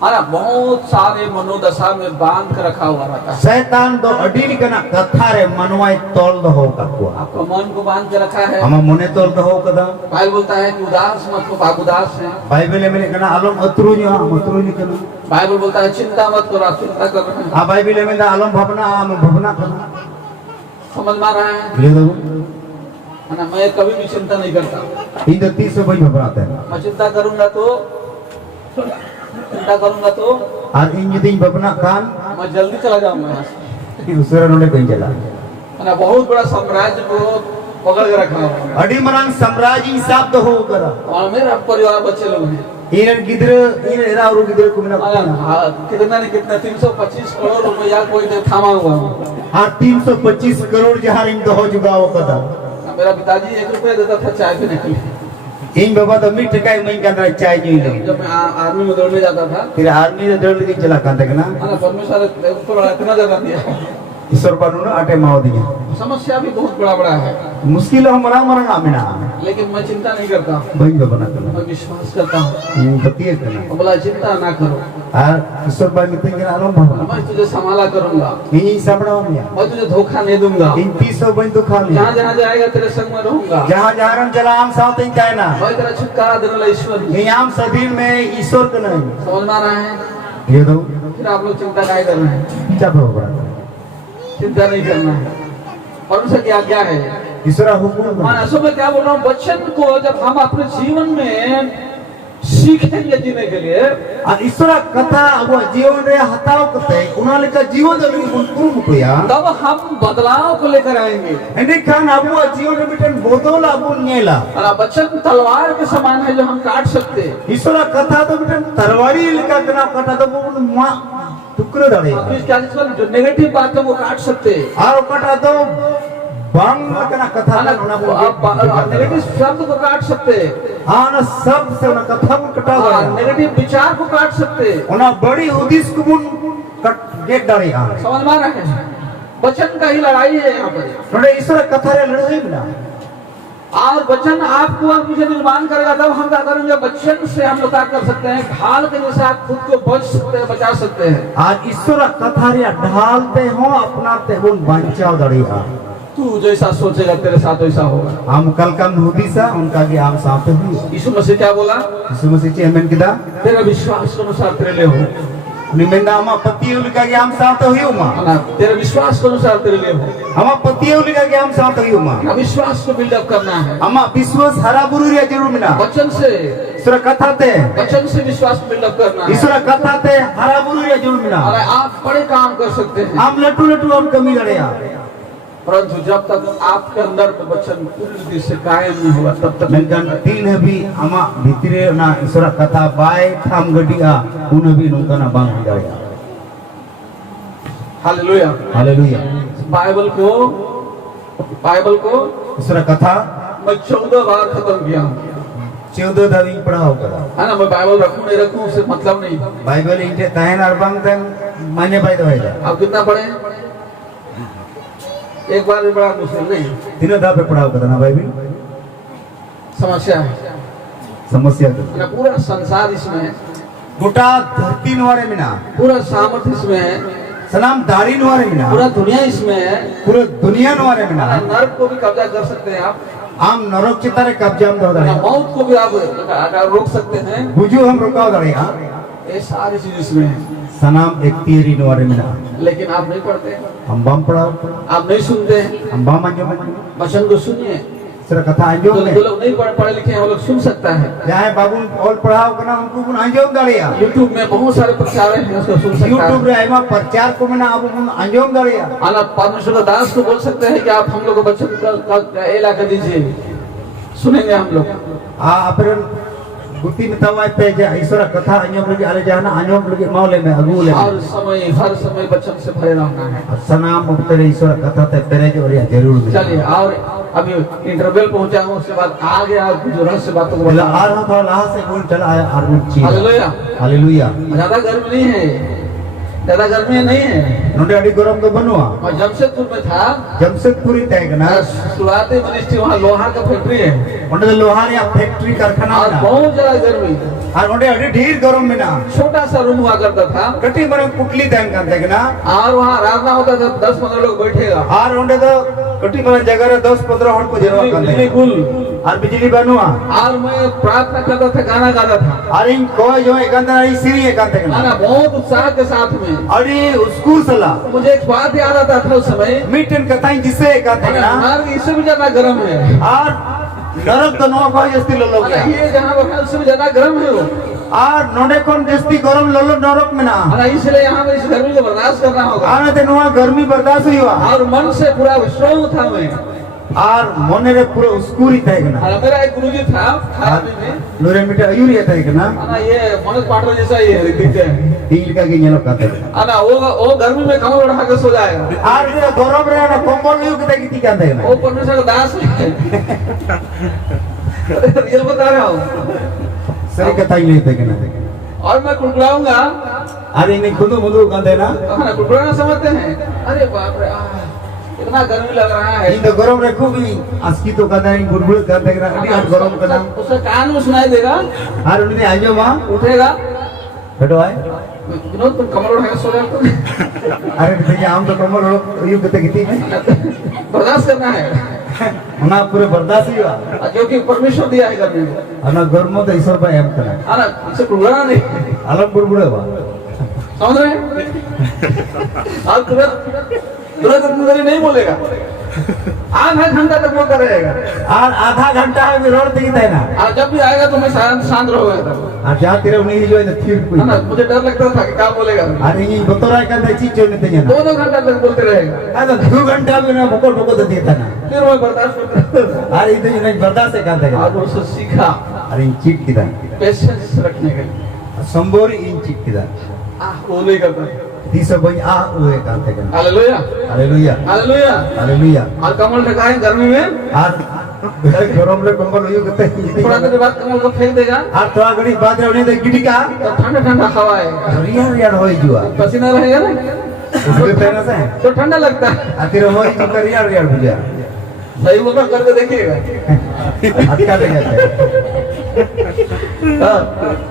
अरे बहुत सारे मनोदशा में बांध कर रखा हुआ रहता है। शैतान दो अडील कना कथा रे मनवाई तोल दो हो का को आपका मन को बांध के रखा है। हम मने तोल दो हो कदा बाइबल बोलता है कि उदास मत हो, आप उदास हैं। बाइबल में कना आलम अतरुनी कना बाइबल बोलता है चिंता मत करो, आप चिंता कर रहे हैं। आ बाइबल में आलम भावना कना समझ में आ रहा है? ये दो है ना, मैं कभी भी चिंता नहीं करता। इन 30 से भाई भावनाते हैं मैं चिंता करूंगा तो और इन यदि भावना कान मैं जल्दी चला जाऊंगा यहाँ से। दूसरा नोले कहीं चला है ना, बहुत बड़ा साम्राज्य को पकड़ के रखा हुआ है। अडी मरंग साम्राज्य हिसाब दो हो करा और मेरा परिवार बच्चे लोग हैं। इन गिदर इन एरा और गिदर को मिला कितना नहीं कितना 325 करोड़ रुपया कोई ने थामा हुआ है। हाँ 325 करोड़ जहाँ इन दो हो चुका हो कदा मेरा पिताजी 1 रुपया देता था चाय पीने के लिए। इन बाबा तो मीठ टकाई मैं कहता चाय नहीं लगी जब मैं आर्मी में दौड़ने जाता था, फिर आर्मी ने दौड़ के चला कहता कि ना है ना, परमेश्वर ने ऊपर इतना जगह दिया। ईश्वर पर ना आटे माओ दिया समस्या भी बहुत बड़ा है, मुश्किल है मरा मरना मिना लेकिन मैं चिंता नहीं करता। भाई बना करना मैं विश्वास करता हूँ। बतिए करना वो बोला चिंता ना करो, और ईश्वर भाई मित्र के आलम भावना मैं तुझे संभाला करूंगा, यही समझो मिया मैं तुझे धोखा नहीं दूंगा। इन 300 बन तो खा जहाँ जहाँ जाएगा तेरे संग में रहूंगा। जहाँ जहाँ रन चला आम साथ ही चाहे ना मैं तेरा छुटकारा देने वाला ईश्वर हूँ। ये आम सदीन में ईश्वर का नहीं समझ में आ रहा है? ये दो फिर आप लोग चिंता काहे कर रहे हैं? क्या बड़ा चिंता नहीं करना है। परमेश्वर की आज्ञा है। ईश्वर हुकुम मैं असल में क्या बोल रहा हूँ, वचन को जब हम अपने जीवन में सीखेंगे जीने के लिए, ईश्वर कथा वो जीवन रे हताव कते उनाले का जीवन दली कुम कुया तब हम बदलाव को लेकर आएंगे। एंडी खान अबु जीवन रे बिटन बोतल अबु नेला और वचन तलवार के समान है जो हम काट सकते हैं। ईश्वर कथा तो बिटन तलवारी का कना कटा तो वो मा टुकड़े दड़े आप इस क्या जो नेगेटिव बात है वो काट सकते हैं। और कटा तो बांग कना कथा ना आप नेगेटिव शब्द को काट सकते हैं। हाँ ना सब से ना कथा को कटा गया नेगेटिव विचार को काट सकते हैं। उना बड़ी उद्देश्य को मुन कट गेट डाली हाँ समझ में आ रहा है? वचन का ही लड़ाई है यहाँ पर। थोड़े ईश्वर कथा रे लड़ाई बिना और वचन आपको और मुझे निर्माण करेगा, तब हम क्या करेंगे? वचन से हम लोग क्या कर सकते हैं? ढाल के जैसे आप खुद को बच सकते हैं, बचा सकते हैं। आज ईश्वर कथा रे ढालते हो अपनाते हो बंचाओ दड़ी हाँ तू जैसा सोचेगा तेरे साथ वैसा होगा। हम कल का नूदी सा उनका भी आम साथ हुई यीशु मसीह क्या बोला? यीशु मसीह चे हमें किदा तेरा विश्वास के अनुसार तेरे लिए हो। निमेंदा हम पति उनका के आम साथ हुई उमा तेरे विश्वास के अनुसार तेरे लिए हो। हम पति उनका के आम साथ हुई उमा विश्वास को बिल्डअप करना है। हम विश्वास हरा बुरु रे जरूर मिना वचन से ईश्वर कथा ते वचन से विश्वास बिल्डअप करना है। ईश्वर कथा ते हरा बुरु रे जरूर मिना और आप बड़े काम कर सकते हैं। हम लट्टू हम कमी लड़े परंतु जब तक आपके अंदर में वचन पूरी रीति से कायम नहीं होगा तब तक मेंकन तीन भी अमा भीतरे ना ईश्वर कथा बाय थाम गडिया उन भी नुका ना बांग गया हालेलुया हालेलुया बाइबल को ईश्वर कथा मैं 14 बार खत्म किया हूँ। 14 दवी पढ़ाओ करा है ना, मैं बाइबल रखूं नहीं रखूं उससे मतलब नहीं। बाइबल इंटे ताहन अरबांग तन मान्य पाई दवाई जा आप कितना पढ़े? एक बार भी बड़ा मुश्किल नहीं। तीनों दा पे पढ़ाओ करा ना बाइबल समस्या है, समस्या ना पूरा संसार इसमें है, गोटा धरती नवारे मिना पूरा सामर्थ्य इसमें है, सलाम दारी नवारे मिना पूरा दुनिया इसमें है, पूरा दुनिया नवारे मिना नरक को भी कब्जा कर सकते हैं आप। आम नरक चितारे कब्जा में दो मौत को भी आप रोक सकते हैं। बुझू हम रुकाओ दड़े हां ये सारी चीज इसमें है, सनाम एक तीरी नवारे मिना लेकिन आप नहीं पढ़ते, हम बम पढ़ाओ आप नहीं सुनते हैं। हम बम अंजो में वचन को सुनिए। सर कथा अंजो में जो लोग नहीं पढ़े लिखे हैं वो लोग सुन सकता है। चाहे बाबू और पढ़ाओ करना उनको गुण अंजो दड़िया यूट्यूब में बहुत सारे प्रचार हैं, उसको सुन सकता है। यूट्यूब रे एमा प्रचार को में अब गुण अंजो दड़िया आना परमेश्वर का दास को बोल सकते हैं कि आप हम लोग को वचन का एला कर दीजिए, सुनेंगे हम लोग। फिर गुटी में तवाय पे जा ईश्वर कथा अंजो लगे आले जाना अंजो लगे मौले में अगूले हर समय वचन से भरे रहना है। सनाम उत्तर ईश्वर कथा ते पेरे जो जरूर चलिए और अभी इंटरवल पहुंचा हूँ, उसके बाद आ गया जो रहस्य बातों को ఇలా बता। ఆరు థోड़ा लाहा से बोल चला है और ची हालेलुया। हालेलुया ज्यादा गर्मी नहीं है, ज्यादा गर्मी नहीं है। नोडे अड़ी गरम तो बनुआ और जमशेदपुर में था, जमशेदपुरी तैगना शुरुआती मिनिस्ट्री, वहाँ लोहा का फैक्ट्री है उन्हें लोहार या फैक्ट्री कारखाना और ना बहुत ज्यादा गर्मी, और उन्हें अड़ी ढेर गरम में ना छोटा सा रूम हुआ करता था कटी मरे पुटली तैन का तैगना और वहाँ राजना होता था, 10-15 लोग बैठेगा और उन्हें तो कटी मरे जगह 10-15 हट को जरूर कर बिजली दे गुल। और बिजली बनुआ और मैं प्रार्थना करता था, गाना गाता था, और इन कोई जो एकांत नहीं सीरी एकांत है ना ना, बहुत उत्साह के साथ में। और ये स्कूल सला मुझे एक बात याद आता था उस समय, मीटन कथाई जिससे एकांत है ना, ना हमारे इससे भी ज्यादा गर्म है, और नरक तो नो कोई जस्ती लो है ना, ये जहाँ पर है उससे भी ज्यादा गर्म है वो, और नोडे कौन जस्ती गरम लो नरक में ना है ना, इसलिए यहाँ पर इस गर्मी को बर्दाश्त करना होगा। आने ते नुआ गर्मी बर्दाश्त हुआ और मन से पूरा स्ट्रॉन्ग था मैं। और मोने रे पूरा स्कूल ही तैगना और मेरा एक गुरुजी था खायाबी में, नूरे मीटर अयूरी तैगना है ना, ये मनोज पाटिल जैसा ही है, दिखते हैं, हील का के ये लोग कहते हैं है ना, वो गर्मी में कमर उठा के सो जाएगा। और ये गरम रे ना कंबल लियो के तैगी ती कहते हैं वो परमेश्वर का दास है। रियल बता रहा हूँ। सही कथाई नहीं तैगना और मैं कुड़कुड़ाऊंगा, अरे नहीं खुद मुदु कहते ना है ना, कुड़कुड़ाना समझते हैं, अरे बाप रे, इतना गर्मी लग रहा है, इन तो गरम रे खूब ही अस्की तो कहते हैं गुड़गुड़ कहते हैं अड़ी हाथ गरम करना उसे कान में सुनाई देगा, और उन्हें आजो मां उठेगा, बैठो आए विनोद तुम कमर उठा के सो जाओ, अरे भैया हम तो कंबल यू कहते कितनी है बर्दाश्त करना है, ना पूरे बर्दाश्त ही हुआ जो कि परमेश्वर दिया है गर्मी को, ना गर्मो तो ईश्वर भाई हम करा है ना, इसे कुड़कुड़ाना नहीं, अलग गुड़गुड़े हुआ समझ रहे हैं? आप तुरंत अंदर नहीं बोलेगा, आधा घंटा तक बोलता रहेगा, और आधा घंटा है रोड दिखता है ना और जब भी आएगा तो मैं शांत रहोगा तब, और जहाँ तेरे नहीं जो है ना फिर कोई है ना, मुझे डर लगता था कि क्या बोलेगा, अरे ये बतौरा का चीज जो नहीं है ना 2 घंटा तक बोलते रहेगा, अरे 2 घंटा भी ना भूको भूको तो देता ना फिर मैं बर्दाश्त करता था। अरे इधर नहीं बर्दाश्त से कहते हैं और उससे सीखा अरे इन चीट की दान पेशेंस रखने के लिए, संबोरी इन चीट की दान वो नहीं करता। तीसरा भाई आ हुए कहते हैं हालेलुया, हालेलुया हालेलुया। हालेलुया और कमल ढकाए गर्मी में, और गरम रे कंबल यू कहते हैं थोड़ा देर बाद कमल को फेंक देगा, और थोड़ा घड़ी बाद रे उन्हें गिटी का तो ठंडा ठंडा हवा है, रिया रिया होई जुआ पसीना रहेगा ना, उसके पहले से तो ठंडा लगता है। आतिर होई जो रिया रिया बुझा सही बोलना करके देखिएगा। अटका ले जाते हैं हाँ,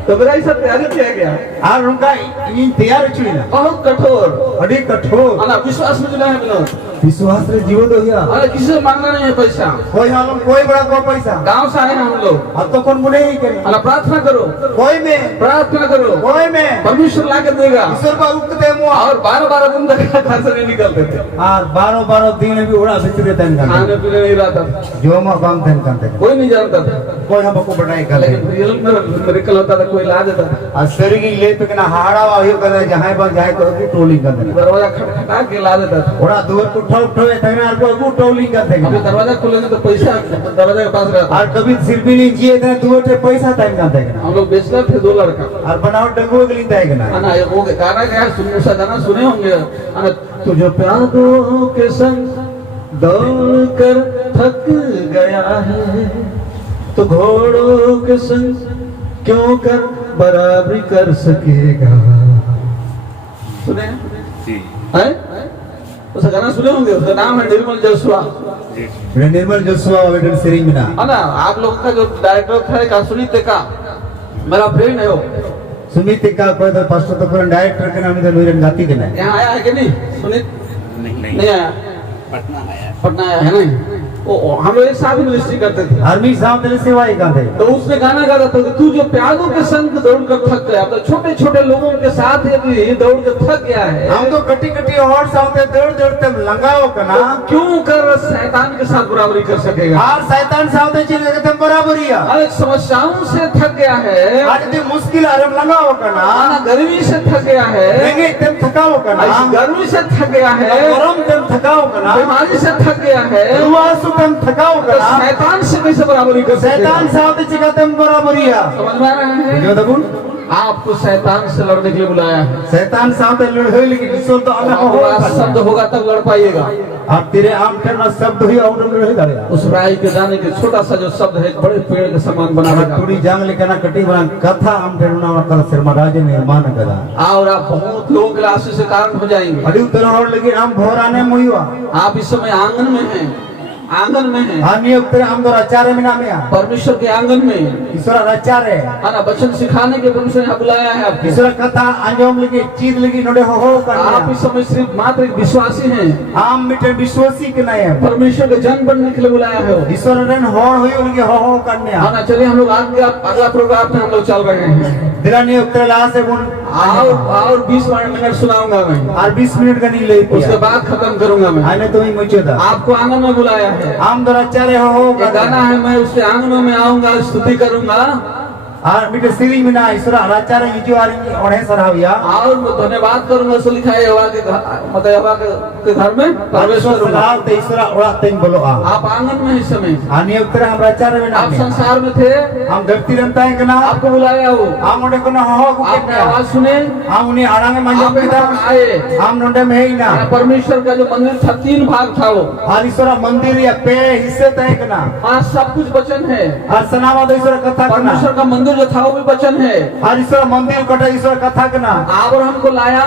तो मेरा ऐसा तैयारी किया गया, और उनका ये तैयार चुनी ना बहुत कठोर, अड़ी कठोर है ना, विश्वास में जुड़ा है विनोद, विश्वास रे जीवन हो गया अरे किसी से मांगना नहीं है पैसा, कोई हाल कोई बड़ा को पैसा गांव से आए हैं हम लोग, अब तो कौन मुने ही करे है ना, प्रार्थना करो, कोई में प्रार्थना करो, कोई में परमेश्वर ला के देगा। ईश्वर का उक्त दे मुआ और 12-12 दिन तक घर से नहीं निकलते थे, और 12 दिन भी उड़ा भीतर तन खाने करते पीने नहीं रहता था, जो मा काम तन करते कोई नहीं जानता था, कोई हम को बढ़ाई कर लेकिन रियल में मिरेकल होता था, कोई ला देता था, और शरीर की ले पे ना हाड़ा वायु कर जहां पर जाए तो की टोलिंग कर दे दरवाजा खटखटा के ला देता था। ओड़ा दूर को उठा उठो तगना को टोलिंग कर अभी दे दरवाजा खोलेंगे तो पैसा दरवाजा के पास रहता, और कभी सिर भी नहीं जिए इतने दूर से पैसा तन कर देगा हम लोग बेचकर थे 2 लड़का, और बनाओ डंगो गली देगा है ना, वो गाना क्या है, सा गाना सुने होंगे, है ना, तुझे प्यादों के संग दौड़ कर थक गया है, तो घोड़ों के संग क्यों कर बराबरी कर सकेगा, सुने जी हैं? उसका गाना सुने होंगे, उसका नाम है निर्मल जसवा, जी निर्मल जोशुआ वेडन सिरिंग में ना है ना। आप लोगों का जो डायरेक्टर था का सुनीत का मेरा फ्रेंड है, वो सुमित का कोई तो पास्टर तो पूरा डायरेक्टर के नाम तो नुरन गाती के ना यहाँ आया है कि नहीं? सुनीत नहीं नहीं आया, पटना आया है नहीं, वो हम लोग एक साथ मिनिस्ट्री करते थे, आर्मी साहब तेरे सेवा ही गाते तो उसने गाना गाता था कि तू जो प्यादों के संग दौड़ कर थक गया, तो छोटे छोटे लोगों के साथ यदि दौड़ कर थक गया है, हम तो कटी कटी और सामने दौड़ दौड़ते लंगाओ कना तो क्यों कर शैतान के साथ बराबरी कर सकेगा? और शैतान सामने चल गए तुम बराबरी है अरे समस्याओं से थक गया है, आज दी मुश्किल आराम लगाओ कना ना गर्मी से थक गया है, नहीं तुम थकाओ कना गर्मी से थक गया है, गरम तुम थकाओ कना बीमारी से थक गया है, रुआसु तुम थकाओ तो कना शैतान से कैसे बराबरी कर सकेगा? शैतान सामने चिका तुम बराबरी है समझ में आ रहा है? जो दबुन आपको शैतान से लड़ने के लिए बुलाया है। शैतान साथ लड़े लेकिन ईश्वर तो हमें आपके पास शब्द होगा तब लड़ पाइएगा। आप तेरे आम करना शब्द ही और लड़ेगा उस राई के दाने के छोटा सा जो शब्द है एक बड़े पेड़ के समान बना देगा। तुड़ी जांग लेकर कटी बना कथा आम ठेरुना वाला शर्मा राजे निर्माण करा और आप बहुत लोगों के लिए आशीष के कारण हो जाएंगे। अड़ी उतर लेकिन हम भोराने मुईवा आप इस समय आंगन में हैं, आंगन में हैं, हम ये उतर हम तो रचारे में नाम है परमेश्वर के आंगन में ईश्वर रचारे है ना। वचन सिखाने के परमेश्वर ने बुलाया है आपको। ईश्वर कथा अंजोम लगी चीज लगी नोडे हो करना आप इस समय सिर्फ मात्र एक विश्वासी हैं, आम मिटे विश्वासी के नहीं है परमेश्वर के जन बनने के लिए बुलाया है वो। ईश्वर ने हुई उनके हो करने है ना। चलिए हम लोग आगे अगला प्रोग्राम में हम लोग चल रहे हैं। दिलानी उतर ला से गुण और 20 मिनट सुनाऊंगा मैं और 20 मिनट का नहीं ले उसके बाद खत्म करूंगा मैं। आने तो ही मुझे था आपको आंगन में बुलाया है। आम तो रचारे हो ये गाना है, मैं उसके आंगनों में आऊंगा, स्तुति करूंगा और मिटे सीरी में ना ईश्वर रचारे इजो आ रही ओढ़े सराविया और मैं धन्यवाद करूंगा। सो लिखा है यहोवा के मतलब यहोवा के घर में प्रवेश करूंगा। सलाम ते ईश्वर ओड़ा तेन बोलो आप आंगन में इस समय, आने उतर हम रचारे में ना आप संसार में थे, हम धरती रंता है ना आपको बुलाया हो, हम ओडे को ना हो को आपने आवाज सुने, हम उन्हें आड़ांगे मंजो आप पेदा आए। हम नोडे में ही ना परमेश्वर का जो मंदिर था 3 भाग था वो, और ईश्वर मंदिर या पे हिस्से तय ना आज सब कुछ वचन है। और सनामा ईश्वर कथा करना परमेश्वर का मंदिर जो था वो भी वचन है। और ईश्वर मंदिर कटा ईश्वर कथा करना अब्राहम को लाया,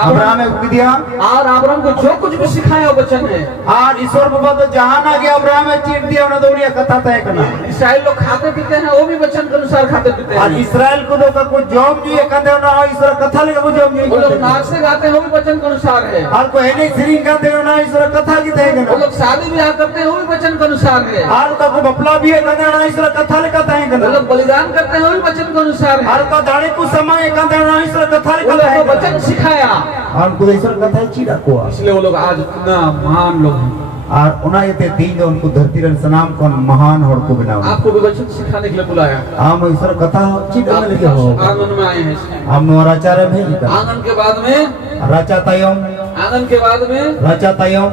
अब्राहम ने दिया और अब्राहम को जो कुछ भी सिखाया वो वचन है। और ईश्वर बाबा तो जहां ना गया अब्राहम ने चीट दिया उन्हें दौड़िया कथा तय करना। इसराइल लोग खाते पीते हैं वो भी वचन के अनुसार खाते पीते और हैं। इसराइल को तो कोई जॉब नहीं कंधे ना ईश्वर कथा लेके वो जॉब वो लोग नहीं नाचते गाते हैं वो भी वचन के अनुसार है। और कोई नहीं सिरिंग कंधे ना ईश्वर कथा की तय वो करना। लोग शादी ब्याह करते हैं वो भी वचन के अनुसार है। और का को बपला भी है कंधे ना ईश्वर कथा लेके तय वो करना। लोग बलिदान करते हैं वो भी वचन के अनुसार है। और का दाढ़ी को समय कंधे ना ईश्वर कथा वो लेके लोग को तय वचन सिखाया, और को ईश्वर कथा चीड़ा को इसलिए वो लोग आज इतना महान लोग हैं। और उना ये तीन जो उनको धरती रन सनाम कौन महान होड़ को बनाओ आपको भी वचन सिखाने के लिए बुलाया। हम ईश्वर कथा चीड़ा में लेके हो आंगन में आए हैं। हम नवराचार्य में आंगन के बाद में राचा तयम आंगन के बाद में राचा तयम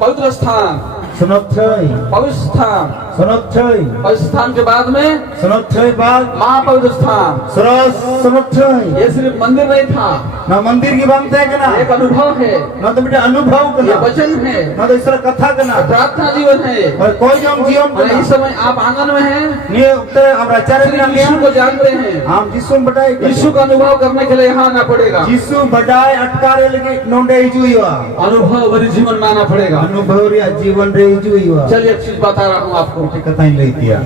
पवित्र स्थान, सुनोत्थय पवित्र स्थान, सुनोत्थय पवित्र स्थान के बाद में सुनोत्थय बाद महापवित्र स्थान। सरस सुनोत्थय ये सिर्फ मंदिर नहीं था, ना मंदिर की बात है ना एक अनुभव है, ना तो बेटा अनुभव ये करना वचन है, ना तो ईश्वर कथा करना प्रार्थना जीवन है। और कोई जो हम जीवन और करना इस समय आप आंगन में हैं, ये उत्तर हम आचार्य भी ना यीशु को जानते हैं, हम जिसु बटाए यीशु का अनुभव करने के लिए यहाँ आना पड़ेगा। जिसु बटाए अटकारे लगे नोंडे जुईवा अनुभव भरी जीवन में आना पड़ेगा। अनुभव रे जीवन रे जुईवा चलिए एक चीज बता रहा हूँ आपको। कथा ही ले दिया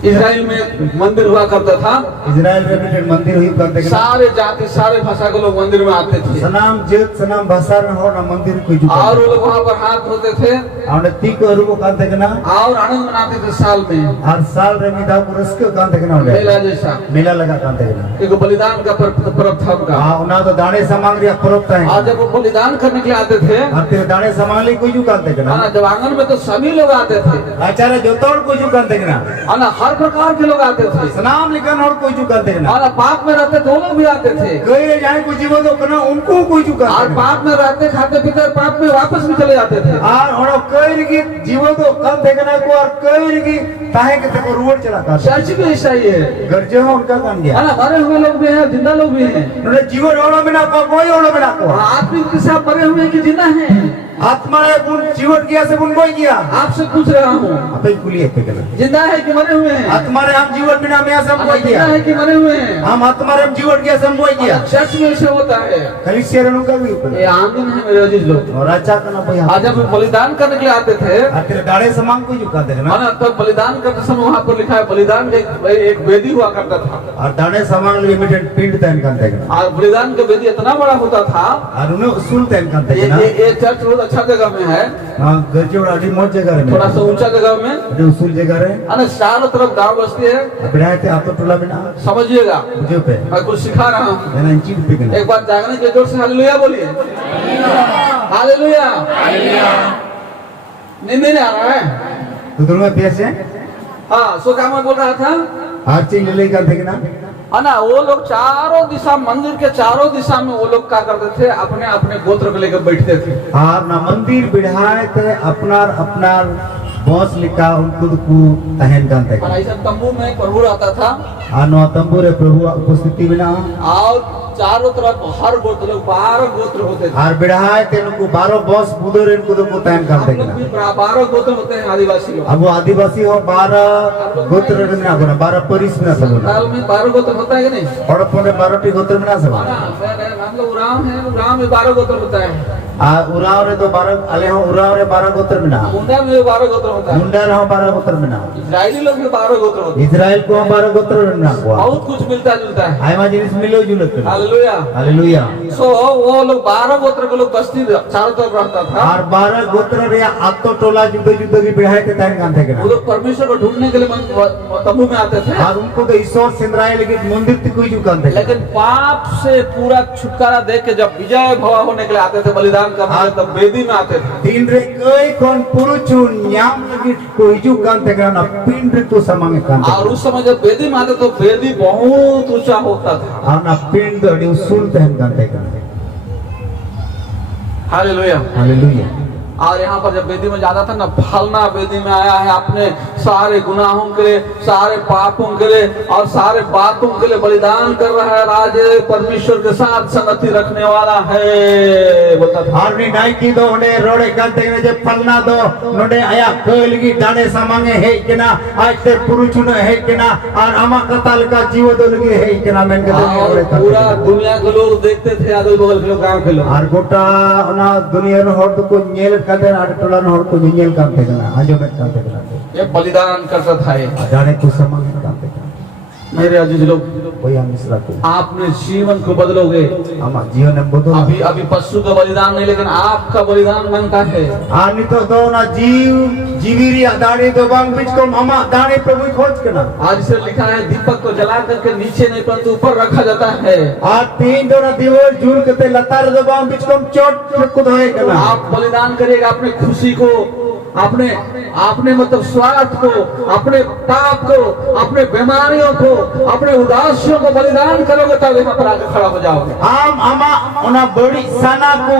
इजराइल में मंदिर हुआ करता था, इजराइल में मंदिर हुई करते सारे जाति सारे भाषा के लोग मंदिर में आते थे सनाम जेत सनाम भाषा न हो ना मंदिर कोई और वो लोग वहाँ पर हाथ धोते थे और ती को रुको कांते कना और आनंद मनाते थे साल में, हर साल रे मिदा पुरस के कांते कना मेला जैसा मेला लगा कांते कना एक बलिदान का पर्व था उनका। हां उना तो दाने सामग्री अपरोक्त है और जब वो बलिदान करने के लिए आते थे, और तेरे दाने सामग्री कोई जो कांते कना है ना, जब आंगन में तो सभी लोग आते थे, आचार्य जोतोड़ कोई जो कांते कना है ना, हर प्रकार के लोग आते थे, सनाम लिखन और कोई जो कांते कना और पाप में रहते थे वो लोग भी आते थे, कोई रे जाए कोई जीवन तो कना उनको कोई जो और कांते पाप में रहते खाते पीते पाप में वापस भी चले जाते थे। और कोई की जीवन तो कांते कना को और कोई की ताहे के को रोड चला का चर्च भी ऐसा ही है, गर्जे हो उनका कान गया है ना, मरे हुए लोग भी हैं, जिंदा लोग भी हैं। नरे जीवन ओड़ा बिना को कोई ओड़ा बिना को आदमी के साथ मरे हुए कि जिंदा हैं, आत्मा ने गुण जीवन किया से गुण कोई किया आपसे पूछ रहा हूँ, अपे कुली है के जिंदा है कि मरे हुए हैं? आत्मा ने हम जीवन बिना में से कोई जिंदा किया है कि मरे हुए हैं? हम आत्मा ने हम जीवन किया से हम कोई किया चर्च में ऐसे होता है। कलीसिया रे का भी ऊपर ये आंगन है मेरे अजीज लोग। और अच्छा करना भैया आज जब बलिदान करने के लिए आते थे, तेरे दाढ़े समान कोई झुका दे ना ना, तब बलिदान करते समय वहाँ पर लिखा है बलिदान एक वेदी हुआ करता था, और दाढ़े समान लिमिटेड पिंड तैन का देगा और बलिदान का वेदी इतना बड़ा होता था। और उन्हें उसूल तैन का देगा ये चर्च बहुत अच्छा जगह में है, हां गरजे और आडी मोट जगह रे थोड़ा सा ऊंचा जगह में, अरे उसूल जगह रे अरे चारों तरफ गांव बस्ती है, बिना ते आप तो टोला बिना समझिएगा। मुझे पे मैं कुछ सिखा रहा हूँ, मैंने इंची पे करना एक बार जागने के जोर से हालेलुया बोलिए, हालेलुया। नींद नहीं आ रहा है? तो दोनों में पैसे हाँ, सो क्या मैं बोल रहा था, हर चीज ले लेकर देखना है ना, वो लोग चारों दिशा मंदिर के चारों दिशा में वो लोग क्या करते थे, अपने अपने गोत्र को लेकर बैठते थे। और ना मंदिर बिढ़ाए थे अपनार अपनार बॉस लिखा उनको को तहन kan और teka ऐसा तंबू में प्रभु रहता था ano tambure प्रभु उपस्थिति बिना और चारों तरफ हर गोत्र लोग 12 गोत्र होते थे। आर बिढ़ाए तेन को 12 बॉस बुदोरे को तो तहन kan हम लोग भी teka 12 गोत्र होते हैं आदिवासी लोग। अब वो आदिवासी हो 12 गोत्र बिना को 12 परिस बिना सब संताल में 12 गोत्र होता है कि नहीं? हड़प्पन में 12 टी गोत्र बिना सब हम लोग उराव हैं, उराव में 12 गोत्र होता है। आ उराव रे तो 12 अले हो उराव रे 12 गोत्र बिना मुंडा में 12 गोत्र होता है। मुंडा रहो 12 गोत्र बिना इजरायली लोग भी 12 गोत्र होते हैं। इजराइल को 12 गोत्र बिना को बहुत कुछ मिलता जुलता है। आयमा जिनिस मिलो जुलत हालेलुया। हालेलुया सो वो लोग 12 गोत्र के लोग बस्ती चारों तरफ रहता था। और 12 गोत्र रे आतो टोला जुद्ध जुद्ध की बिढ़ाए के तहन kan teka वो लोग परमेश्वर को ढूंढने के लिए तंबू में आते थे। और उनको तो ईश्वर सिंदराय लेकिन मंदिर तक कोई जुकान थे लेकिन पाप से पूरा छुटकारा दे के जब विजय भवा होने के लिए आते थे, बलिदान करने के लिए, तब वेदी में आते थे। तीन रे कोई कौन पुरुषु न्याम लगी कोई जुकान थे ना पिंड रे तो समांगे कान और उस समय जब वेदी में आते तो वेदी बहुत ऊंचा होता था। और ना पिंड अड़ी उसूल तहन kan teka हालेलुया। हालेलुया और यहाँ पर जब वेदी में जाता था ना, फलना वेदी में आया है अपने सारे गुनाहों के लिए, सारे पापों के लिए और सारे बातों के लिए बलिदान कर रहा है। राजे परमेश्वर के साथ संगति रखने वाला है बोलता था। और नी नाई की दो ने रोड़े kan teka जे फलना दो नोडे आया कोई लगी डाने समांगे है कि ना आज ते पुरुषु ने है कि ना और अमा कताल का जीव दो लगी है कि ना मैं और पूरा दुनिया के लोग देखते थे, अगल बगल के लोग, गाँव के लोग। और गोटा ना दुनिया रो हर को नेल कादे आड़ टोला रो हर को नेल kan teka आजो में kan teka ये बलिदान करता था ये। डाने को समांगे kan teka मेरे अजीज लोग, कोई हम मिश्रा को आपने जीवन को बदलोगे। आमा जीवन में बदल अभी पशु का बलिदान नहीं, लेकिन आपका बलिदान बनता है। आनी तो दो ना जीवीरी दाढ़ी तो बांग बीच को मामा दाढ़ी प्रभु खोज के ना आज से लिखा है दीपक को जला करके नीचे नहीं परंतु ऊपर रखा जाता है। आज तीन दो ना दिवस झूल के ते लतार दो बांग बीच को चोट कुद होए के ना आप बलिदान करिएगा अपने खुशी को, अपने मतलब स्वार्थ को, अपने पाप को, अपने बीमारियों को, अपने उदासियों को बलिदान करोगे तब यहाँ पर आके खड़ा हो जाओगे। आम अमा उना बड़ी सना को,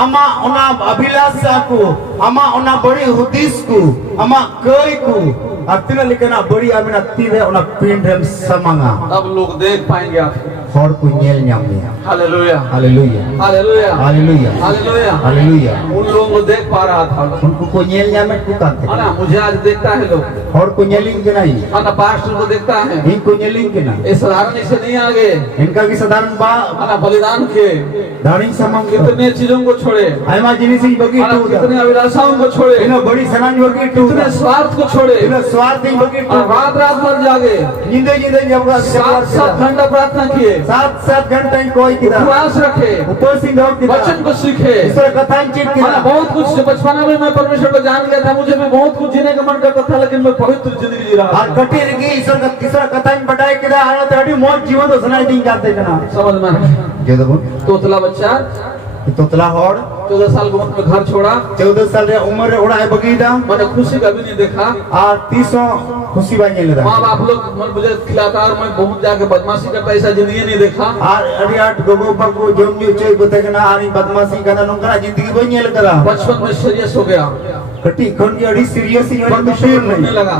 अमा उना अभिलाषा को, अमा उना बड़ी हुदीस को, अमा कोई को अतिना लिखना बड़ी अमिना तीन उना पिंड हम समांगा तब लोग देख पाएंगे आपको। हर को नेल न्यामे hallelujah hallelujah hallelujah hallelujah hallelujah hallelujah उन लोगों को देख पा रहा था। उनको को नेल न्यामे को कांते है ना, मुझे आज देखता है लोग, हर को नेलिंग के नहीं है ना, पास्टर को देखता है। इनको नेलिंग के ना ये साधारण से नहीं आगे, इनका की साधारण बा है ना, बलिदान के दाढ़ी समांग कितने चीजों को छोड़े, आयमा जिनिस बगी है ना, टू कितने अभिलाषाओं को छोड़े, इनो बड़ी सनाज बगी टू कितने स्वार्थ को छोड़े, इनो स्वार्थ ही बगी और टू रात रात भर जागे, जिंदे जिंदे जब 7 घंटा प्रार्थना किए, 7 घंटे कोई किदा उपवास रखे, उपवासी लोग किदा वचन को सीखे। ईश्वर कथाएं चित है ना, किदा बहुत कुछ बचपना में मैं परमेश्वर को जान गया था, मुझे भी बहुत कुछ जीने का मन करता था, लेकिन मैं पवित्र जिंदगी जी रहा और था। कठिन की ईश्वर कथाएं बताए किदा आना तेरी मौत जीवन तो सुनाई दी जाते कना समझ में जे देखो तोतला बच्चा तोतला होड़ 14 साल की उम्र में घर छोड़ा, 14 साल रे उम्र उड़ा है बगीदा मैंने खुशी कभी नहीं देखा। और 30 खुशी बाई लेदा माँ बाप लोग मन मुझे खिलाता और मैं बहुत जाके बदमाशी करता, ऐसा जिंदगी नहीं देखा। और अरियाट गोगो पको जोम जो चोई बतेगना आरी बदमाशी कना नोकरा जिंदगी बई नेल करा बचपन में सीरियस हो गया, कटी खन की अड़ी सीरियस ही परमेश्वर को ढूंढने नहीं लगा,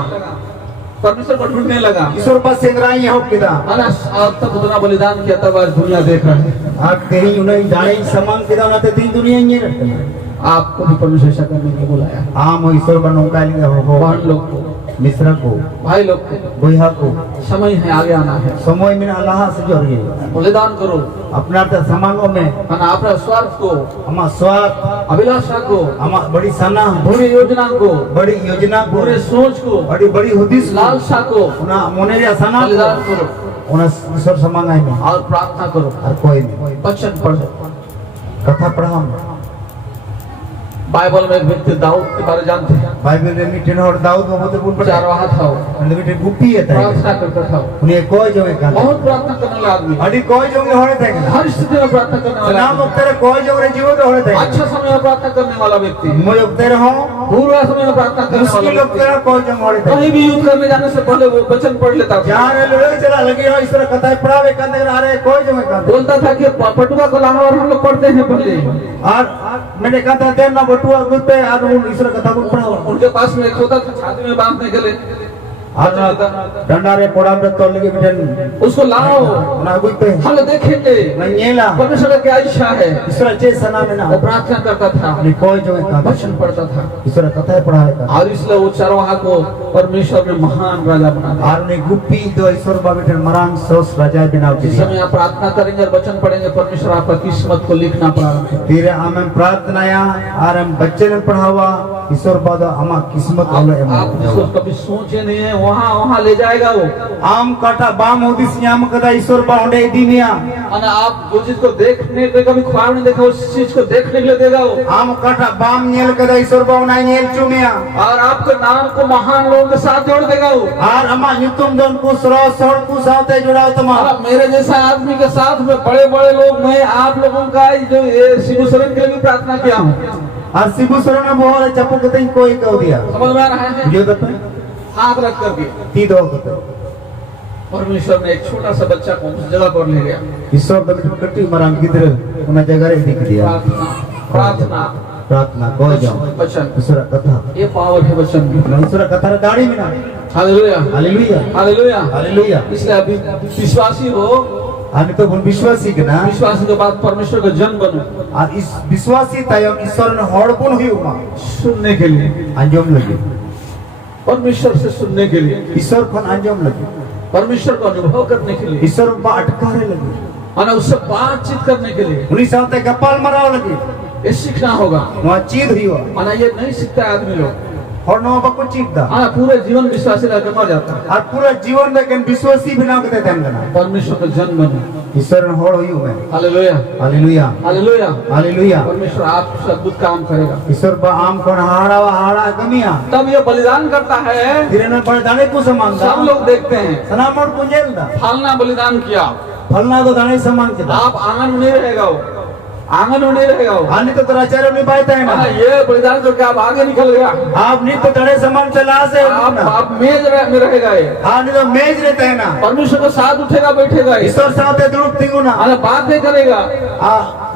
परमेश्वर को ढूंढने लगा। ईश्वर पास सेंद्राई हो किदा अब तक उतना बलिदान किया, तब आज दुनिया देख रहा है। आप तेरी उन्हें जाने समांग किदा ना ते तीन दुनिया ही रहता आपको भी परमेश्वर ऐसा करने के बुलाया, आम ईश्वर बनो का लिया हो बहन लोग को, मिश्रा को भाई लोग को, गोया को समय है, आगे आना है। समय में अल्लाह से जोड़ गए बलिदान करो, अपना तो समांगों में है ना, अपना स्वार्थ को, हमारा स्वार्थ अभिलाषा को, हमारा बड़ी सना बुरी योजना को, बड़ी योजना को बुरे सोच को, बड़ी बड़ी हुदिस लालसा को उना मोनेरिया सना बलिदान करो उना ईश्वर समांगाई में और प्रार्थना करो, और कोई नहीं वचन पढ़ो। कथा पढ़ा हम बाइबल में एक व्यक्ति दाऊद के बारे जानते हैं, बाइबल में मीटिंग और दाऊद वो तो बोल पड़ा चारवाहा था वो, अंदर मीटिंग गुप्पी है प्रार्थना करता था वो। उन्हें कोई जो है का बहुत प्रार्थना करने वाला आदमी, अड़ी कोई जो है होने थे हर स्थिति में प्रार्थना करने वाला सलाम आदमी, उतरे कोई जो है जीवन होने थे अच्छा समय में प्रार्थना करने वाला व्यक्ति। मुझे उतरे हो पूरा समय में प्रार्थना करने मुश्किल वाला लोग तेरा कोई जंगोड़े थे कहीं भी युद्ध करने जाने से पहले वो वचन पढ़ लेता था। जहाँ रे लोग चला लगी हो ईश्वर कथा पढ़ावे कहते अरे कोई जमे कहते बोलता था कि पटुआ को लाओ और हम लोग पढ़ते हैं पहले। और मैंने कहता देर ना बटुआ गुस्ते और वो ईश्वर कथा को पढ़ाओ उनके पास में एक होता था छाती में बांधने के लिए, और डंडारे कोड़ा में तो लगी बिटन उसको लाओ ना गुस्ते हम लोग देखेंगे नंगेला परमेश्वर का क्या इच्छा है। ईश्वर जे सना में ना वो प्रार्थना करता था, नहीं कोई जमे कहते वचन पढ़ता था ईश्वर कथा पढ़ाए और इसलिए वो चरवाहा को परमेश्वर ने महान राजा बना दिया। और ने गुप्पी तो ईश्वर बा बिटन मरान सोस राजा बिना जिस समय आप प्रार्थना करेंगे और वचन पढ़ेंगे परमेश्वर आपका किस्मत को लिखना प्रारंभ करेगा। फिर हम प्रार्थनाया और हम बच्चे ने पढ़ावा ईश्वर बाद हम किस्मत वाले आप जिसको कभी सोचे नहीं है वहाँ ले जाएगा वो। आम काटा बाम होती सियाम कदा ईश्वर बा होंडे दीनिया और आप जो चीज को देखने के कभी ख्वाब नहीं देखा उस चीज को देखने के लिए देगा वो। आम काटा बाम नेल कदा ईश्वर बा होना नेल चुमिया और आपके नाम को महान लोगों के साथ जोड़ देगा वो। और अमा युतुम दोन को सरो सर को साथे जुड़ाओ तमाम और मेरे जैसा आदमी के साथ में बड़े बड़े लोग, मैं आप लोगों का जो ये शिव शरण के लिए भी प्रार्थना किया हूँ। और शिबू सरो ने बहुत चप्पू कतई कोई कह दिया समझ में आ रहा है? जो दत हाथ रख करके ती दो कतई परमेश्वर ने एक छोटा सा बच्चा को उस जगह पर ले गया। ईश्वर दम कट्टी मराम किधर उन जगह रे दिख दिया प्रार्थना प्रार्थना प्रार्थना कोई जाओ वचन, ईश्वर कथा ये पावर है वचन की। ईश्वर कथा रे दाढ़ी में ना हालेलुया हालेलुया हालेलुया हालेलुया इसलिए अभी विश्वासी हो, आणि तो पण विश्वासी के ना विश्वासी के बाद परमेश्वर का जन बनो और इस विश्वासी तायम ईश्वर ने हड़पुन हुई उमा सुनने के लिए, अंजम लगे परमेश्वर से सुनने के लिए, ईश्वर को अंजम लगे परमेश्वर को अनुभव करने के लिए, ईश्वर बा अटकारे लगे और उससे बातचीत करने के लिए उन्हीं साथे गप्पाल मराव लगे ये सीखना होगा। वहाँ चीज हुई हुआ और ये नहीं सीखता है आदमी लोग, और नवा बको चीज दा पूरे जीवन विश्वासी लगे मर जाता है। और पूरा जीवन में केन विश्वासी बिना के ध्यान देना परमेश्वर का जन बनो। ईश्वर ने हड़ हुई हुआ हालेलुया हालेलुया हालेलुया हालेलुया परमेश्वर आपसे अद्भुत काम करेगा। ईश्वर बा आम कोन हाड़ा गमिया तब ये बलिदान करता है। फिर ने बलिदाने को समान दा सब लोग देखते हैं सनामोड़ पुंजेल दा फलना बलिदान किया, फलना तो दाने समान के दा आप आंगन में नहीं रहेगा वो, आंगन में नहीं रहेगा वो। आनी तो आचार्य नहीं पाता है ना ये बलिदान करके आप आगे निकल गया, आप नहीं तो तड़े समान चला से आप मेज में रहेगा ये, आनी तो मेज रहता है ना परमेश्वर के साथ उठेगा बैठेगा ये, ईश्वर साथे दुरुप थिंगु ना बातें करेगा,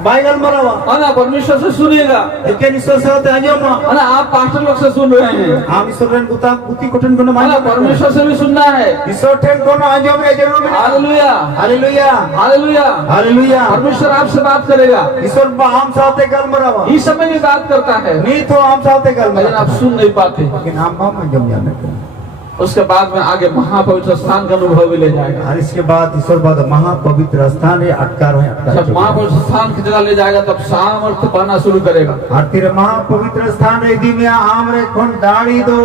बाइबल मरावा परमेश्वर से सुनेगा। लेकिन ईश्वर साथे अंजमा आप पास्टर लोग से सुन रहे हैं, हम ईश्वर रन गुता गुती कोटन को माना परमेश्वर से भी सुनना है। ईश्वर ठेन को ना अंजम रे जरूर हालेलुया हालेलुया हालेलुया हालेलुया परमेश्वर आपसे बात करेगा। ईश्वर हम साथे गल मरावा इस समय भी बात करता है, नहीं तो हम साथे गल लेकिन मरावा आप सुन नहीं पाते। लेकिन हम बाम अंजम जाने उसके बाद में आगे महापवित्र स्थान का अनुभव भी ले जाएगा। और इसके बाद ईश्वर बाद महापवित्र स्थान है अटकार है जब अटकार महापवित्र स्थान की जगह ले जाएगा तब सामर्थ्य पाना शुरू करेगा। और फिर महापवित्र स्थान रे दी में आम रे कौन दाढ़ी दो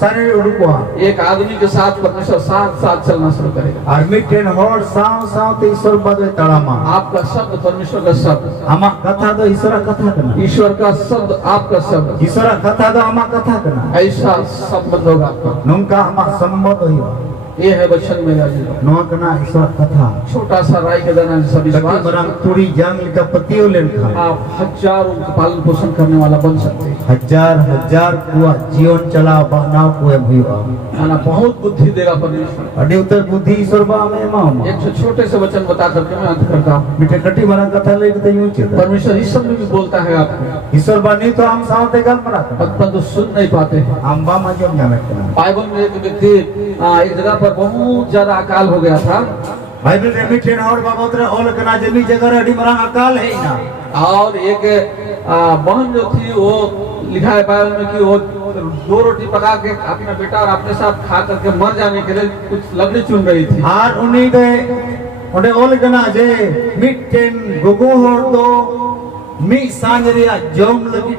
शरीर उड़ुआ एक आदमी के साथ परमेश्वर साथ साथ चलना शुरू करेगा। और मिटेन होड़ साव साव ते ईश्वर बाद तड़ामा आपका शब्द परमेश्वर का शब्द, आमा कथा दो ईश्वर कथा करना ईश्वर का शब्द आपका शब्द, ईश्वर कथा दो आमा कथा करना ऐसा संबंध होगा आपका। नुनका आमा संबंध होई ये है वचन मेरा जीवन। नो कना ईश्वर कथा छोटा सा राई के दाना जैसा कति विश्वास, बरम तुड़ी जंगल का पतियो लेन खा आप हजारों का पालन पोषण करने वाला बन सकते हैं। हजार हजार कुआ जीवन चला बनाव कुए भइवा खाना बहुत बुद्धि देगा परमेश्वर। अडे उतर बुद्धि ईश्वर बा में मामा एक छोटे से वचन बता करके मैं अंत करता हूँ। मिटे कटी बरम कथा ले के यूं चेता परमेश्वर इस समय भी बोलता है आपको, ईश्वर बा नहीं तो हम साथे गल मरा परंतु सुन नहीं पाते हैं। हम बा मजम जाने बाइबल में एक व्यक्ति एक जगह पर बहुत ज्यादा अकाल हो गया था बाइबल रे मिटे और बाबोतरे ओल कना जमी जगह रेडी मरा अकाल है ना और एक बहन जो थी वो लिखा है बाइबल में कि वो 2 रोटी पका के अपना बेटा और अपने साथ खा करके मर जाने के लिए कुछ लकड़ी चुन रही थी। और उन्हीं दे ओडे ओल कना जे मिटेन गुगु होड़ दो मी सांजरिया जोम लगी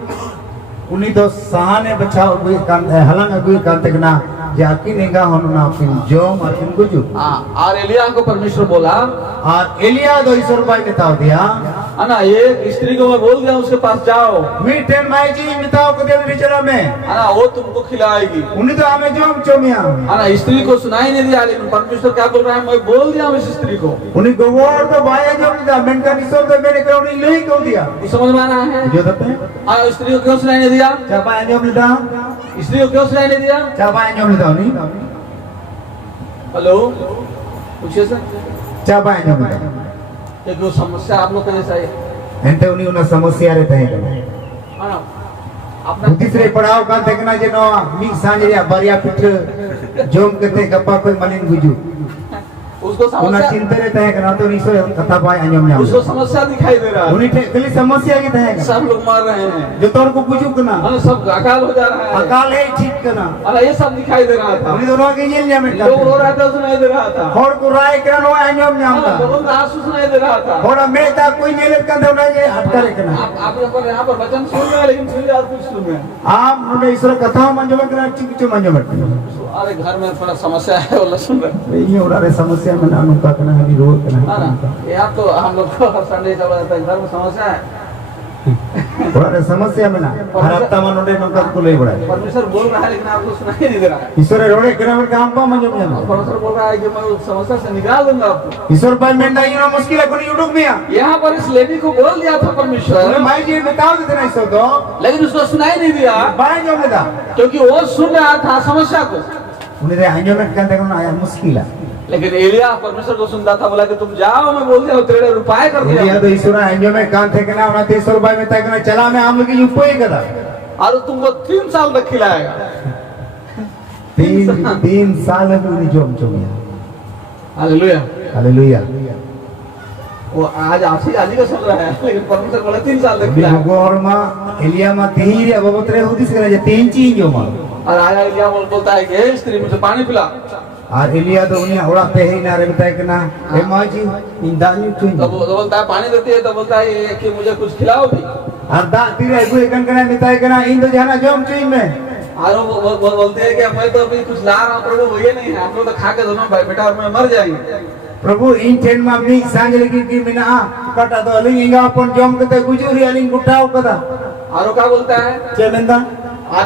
उन्हीं दो सहाने बचाओ गुई कांते हलंग गुई कांते कना जाकी निगाह होना फिन जोम और फिन गुजु और एलिया को परमेश्वर बोला और एलिया दो ईश्वर भाई मिताओ दिया है ना, एक स्त्री को मैं बोल दिया उसके पास जाओ, मीठे माई जी मिताओ को दे रिचरा में है ना, वो तुमको खिलाएगी। उन्हीं तो हमें जोम चोमिया है ना, स्त्री को सुनाई नहीं दिया, लेकिन परमेश्वर क्या बोल रहा है, मैं बोल दिया उस स्त्री को। उन्हीं को वो और तो भाई जोम दिया मेंटल निसोल तो मैंने कहा उन्हीं ले को दिया। समझ में आ रहा है जो दपे स्त्री को क्यों सुनाई नहीं दिया? चापा जोम लिदा स्त्री को क्यों सुनाई नहीं दिया? चापा जोम लिदा उन्हीं हेलो पूछिए सर, चापा जोम लिदा क्योंकि वो समस्या आप लोग का जैसा है एंटे उन्हीं उन्हें समस्या रहता है ना, अपना तीसरे पड़ाव का देखना जनो मी सांजरिया बरिया पिट जोम करते गप्पा कोई मलिन गुजु उसको उन्हें समस्या, चिंता रहता है कि ना तो ईश्वर कथा पाए अंजम ना उसको समस्या दिखाई दे रहा है, उन्हीं कली समस्या की है सब लोग मर रहे हैं, जो तोर को गुजु करना है ना, सब अकाल हो जा रहा है, अकाल है ठीक करना है ना, ये सब दिखाई दे रहा था। उन्हीं दोनों के ये नहीं लोग रो रहा था, सुनाई दे रहा था, और को राय करना वो अंजम है ना, ना लोगों का आंसू सुनाई दे रहा था। और मेहता कोई नहीं लेकर दे उन्हें ये हटका रखना आप लोग पर यहाँ पर वचन सुन रहे हैं, लेकिन सुन रहे कुछ सुन रहे हैं। आप उन्हें ईश्वर कथा मंजूर करना ठीक क्यों मंजूर अरे घर में थोड़ा समस्या है, वो सुन रहे हैं। ये उन्हें समस्या में नानू का करना है रोज है करना ना, यहाँ तो हम लोग को हर संडे चला जाता है, घर में समस्या है, उन्हें समस्या में ना हर हफ्ता में उन्हें नौकर को ले बढ़ा परमेश्वर बोल रहा है, लेकिन आपको सुनाई नहीं दे रहा है। ईश्वर रोड़े करने काम पा मंजूर परमेश्वर बोल रहा है कि मैं उस समस्या से निकाल दूंगा आपको। ईश्वर भाई मेंढा ये मुश्किल है कोई यूट्यूब में यहाँ पर इस लेडी को बोल दिया था परमेश्वर, माई जी बताओ देना ईश्वर तो लेकिन उसको सुनाई नहीं दिया, बाय जो लेदा क्योंकि वो सुन रहा था समस्या को। उन्हें अंजो में कहते हैं आया मुश्किल है लेकिन एलिया परमेश्वर को सुनता था, बोला कि तुम जाओ, मैं बोल दिया तेरे उपाय कर ये दिया, तो ईश्वर अंजो में काम थे कि ना उन्हें 300 रुपए में तक ना चला मैं हम लोग यूपो ही करा और तुमको 3 साल तक खिलाएगा। 3 साल में उन्हें जोम चोमिया हालेलुया, हालेलुया वो आज आज का सुन रहा है, लेकिन परमेश्वर बोला 3 साल तक खिलाएगा। गोर मां एलिया मां तीर अब बतरे हुदिस करे 3 चीज जो मां और आया एलिया बोलता है कि हे स्त्री मुझे पानी पिला, और एलिया तो उन्हें उड़ा पे ही ना रे बताए कि ना हे मां जी इंदानी तो बोलता है पानी देती है, तो बोलता है कि मुझे कुछ खिलाओ भी, और दा तीरे को एकन करना बताए कि ना इन तो जाना जोम चुई में और वो बोलते हैं कि मैं तो अभी कुछ ला रहा हूँ प्रभु, वो ये नहीं है, हम लोग तो खा के दोनों भाई बेटा और मैं मर जाएंगे। प्रभु इन ट्रेन में मी सांजले की मिना कटा तो अलिंग इंगा अपन जोम करते गुजूरी अलिंग गुटाओ कदा और वो क्या बोलता है, चेमेंदा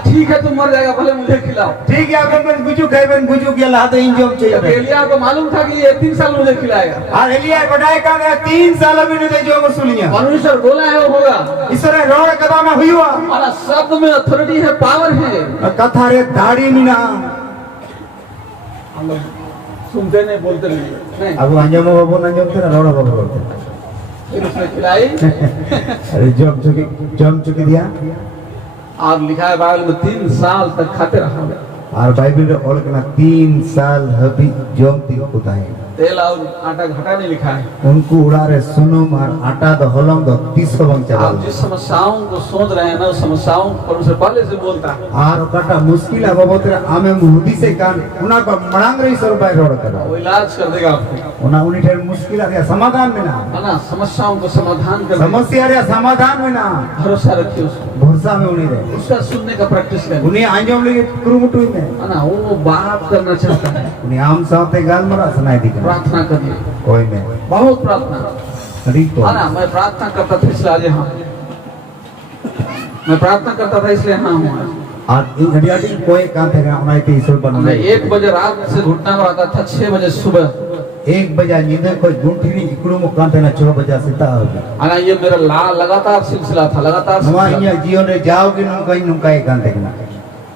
ठीक है तुम मर जाएगा, भले मुझे खिलाओ। ठीक है अगर मैं गुजू खाइबन गुजू के ला तो इन जोम चाहिए एलिया को मालूम था कि ये 3 साल मुझे खिलाएगा, और एलिया बढ़ाए का 3 साल अभी नहीं जो वसूलियां परमेश्वर बोला है वो होगा। ईश्वर रोड कदा में हुई हुआ और शब्द में अथॉरिटी है, पावर है। कथा रे दाढ़ी मिना हम लोग सुनते नहीं, बोलते नहीं। अब अंजम बाबू ना जमते ना रोड बाबू बोलते फिर उसने खिलाई अरे जम चुकी दिया और लिखा है बाइबल में 3 साल तक खाते रहा। और बाइबल रे और कहना 3 साल हबी जमती होता है तेल और आटा घटा नहीं लिखा है। उनको उड़ा रे सुनो मार आटा द होलम द 30 बंग चला आप जिस समस्याओं को सोच रहे हैं ना, उस समस्याओं को परमेश्वर पहले से बोलता है। और कटा मुश्किल है बाबू तेरे आमे मुहदी से कान उना को मड़ांग रही सर रुपए रोड करा वो इलाज कर देगा आपको, उना उनी ठेर मुश्किल है समाधान में ना है ना, समस्याओं को समाधान कर समस्या रे समाधान में ना भरोसा रखिए उसको, भरोसा में उनी रे उसका सुनने का प्रैक्टिस करिए, उन्हें आंजम लेके कुरुमुटु में है ना, वो बात करना चाहता है। उन्हें आम साथे गाल मरा सुनाई दी प्रार्थना करिए, कोई में बहुत प्रार्थना, ठीक तो है ना। मैं प्रार्थना करता था इसलिए आज यहाँ, मैं प्रार्थना करता था इसलिए यहाँ हूँ। और इन घड़ियाटी कोई काम थे ना उन्हें 30 बन मैं 1 बजे रात से घुटना पर आता था, 6 बजे सुबह, 1 बजे नींद कोई गुंठी नहीं इकड़ू में काम थे ना 6 बजे सीता होगी है ना। ये मेरा लगातार सिलसिला था, लगातार नवा सिलसिला। इया जीवन रे जाओगे नुका ही काम थे ना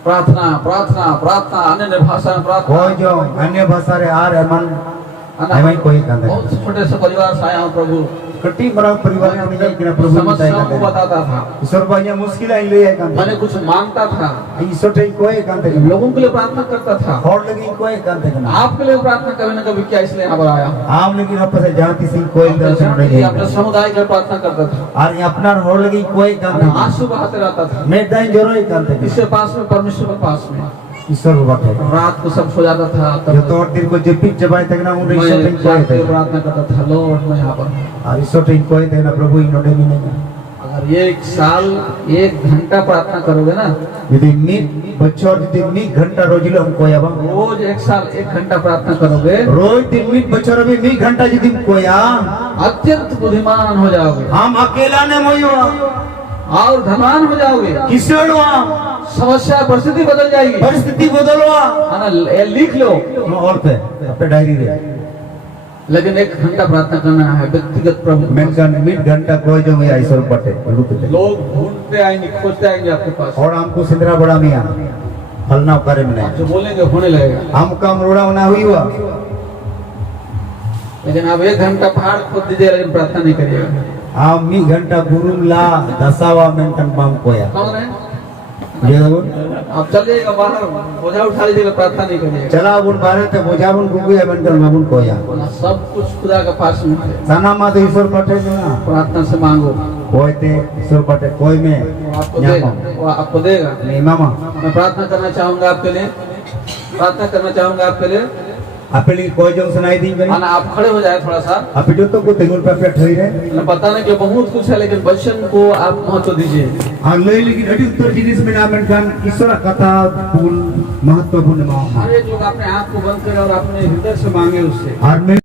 प्रार्थना प्रार्थना प्रार्थना, अन्य भाषा में प्रार्थना, कोई जो अन्य भाषा रे आ रे मन है ना। हमें कोई काम थे बहुत छोटे से परिवार से आया हूँ प्रभु, कट्टी बड़ा परिवार में नहीं कि प्रभु समस्याओं को बताता था, ईश्वर भाई मुश्किल है ले काम मैंने कुछ मांगता था, ईश्वर टे कोई काम थे लोगों के लिए प्रार्थना करता था, और लगी कोई काम थे ना आपके लिए प्रार्थना कभी न कभी किया, इसलिए यहाँ पर आया हूँ। आम लेकिन आपस से जाति से कोई दर्शन नहीं अपने समुदाय के लिए प्रार्थना करता था, और अपना और लगी कोई काम है ना, नहीं आंसू बहाते रहता था। मैं दाई जोरो ही काम थे इसके पास में, परमेश्वर के पास में, ईश्वर को बात है रात को सब सो जाता था, जो तब तो और दिन को जब जबाई तक ना उन ईश्वर टे मैं कोई थे प्रार्थना करता था, लॉर्ड मैं यहाँ पर हूँ। और ईश्वर टे कोई थे ना प्रभु इन्होंने भी नहीं अगर और ये 1 साल 1 घंटा प्रार्थना करोगे ना, यदि मी बच्चों यदि मी घंटा रोजिलो हमको या बा रोज 1 साल 1 घंटा प्रार्थना करोगे, रोज दिन मी बच्चों भी मी घंटा यदि हमको या अत्यंत बुद्धिमान हो जाओगे हम अकेला ने मोयो और धनवान हो जाओगे। किसड़वा समस्या परिस्थिति बदल जाएगी, परिस्थिति बदलवा है ना, ये लिख लो। और पे अपने डायरी रे लेकिन 1 घंटा प्रार्थना करना है व्यक्तिगत प्रभु। मेंशन मिड घंटा कोई जो मैं ऐसा पटे रुक दे लोग ढूंढते आएंगे, खोजते आएंगे आपके पास, और हमको सिंदरा बड़ा मियां फलना करे में आप जो बोलेंगे होने लगेगा। हम कम रोड़ा ना हुई हुआ लेकिन आप 1 घंटा पहाड़ खोद दीजिए, लेकिन प्रार्थना नहीं करिएगा। हम मी घंटा गुरुमला दसावा मेंटन बम कोया समझ रहे हैं? ये देखो आप चल जाइएगा बाहर, बोझा उठा लीजिएगा, प्रार्थना नहीं करिएगा। चला उन बारे ते बोझाबुन गुगु या मेंटन बाबुन कोया सब कुछ खुदा के पास में है, साना मा तो ईश्वर पटे ना प्रार्थना से मांगो, कोई ते ईश्वर पटे कोई में वो आपको देगा, वो आपको देगा। नहीं मामा मैं प्रार्थना करना चाहूंगा आपके लिए, प्रार्थना करना चाहूंगा आपके लिए। अपने कोई जो सुनाई दी गई ना आप खड़े हो जाए थोड़ा सा। आप जो तो को तेगुल पे पेट होई रे मैं बताने के लिए बहुत कुछ है, लेकिन वचन को आप महत्व दीजिए। हां ले लेकिन अति उत्तर जिनिस में ना मेंटन ईश्वर कथा पूर्ण महत्वपूर्ण मा हर एक लोग अपने आंख को बंद करें और अपने हृदय से मांगे उससे। और मैं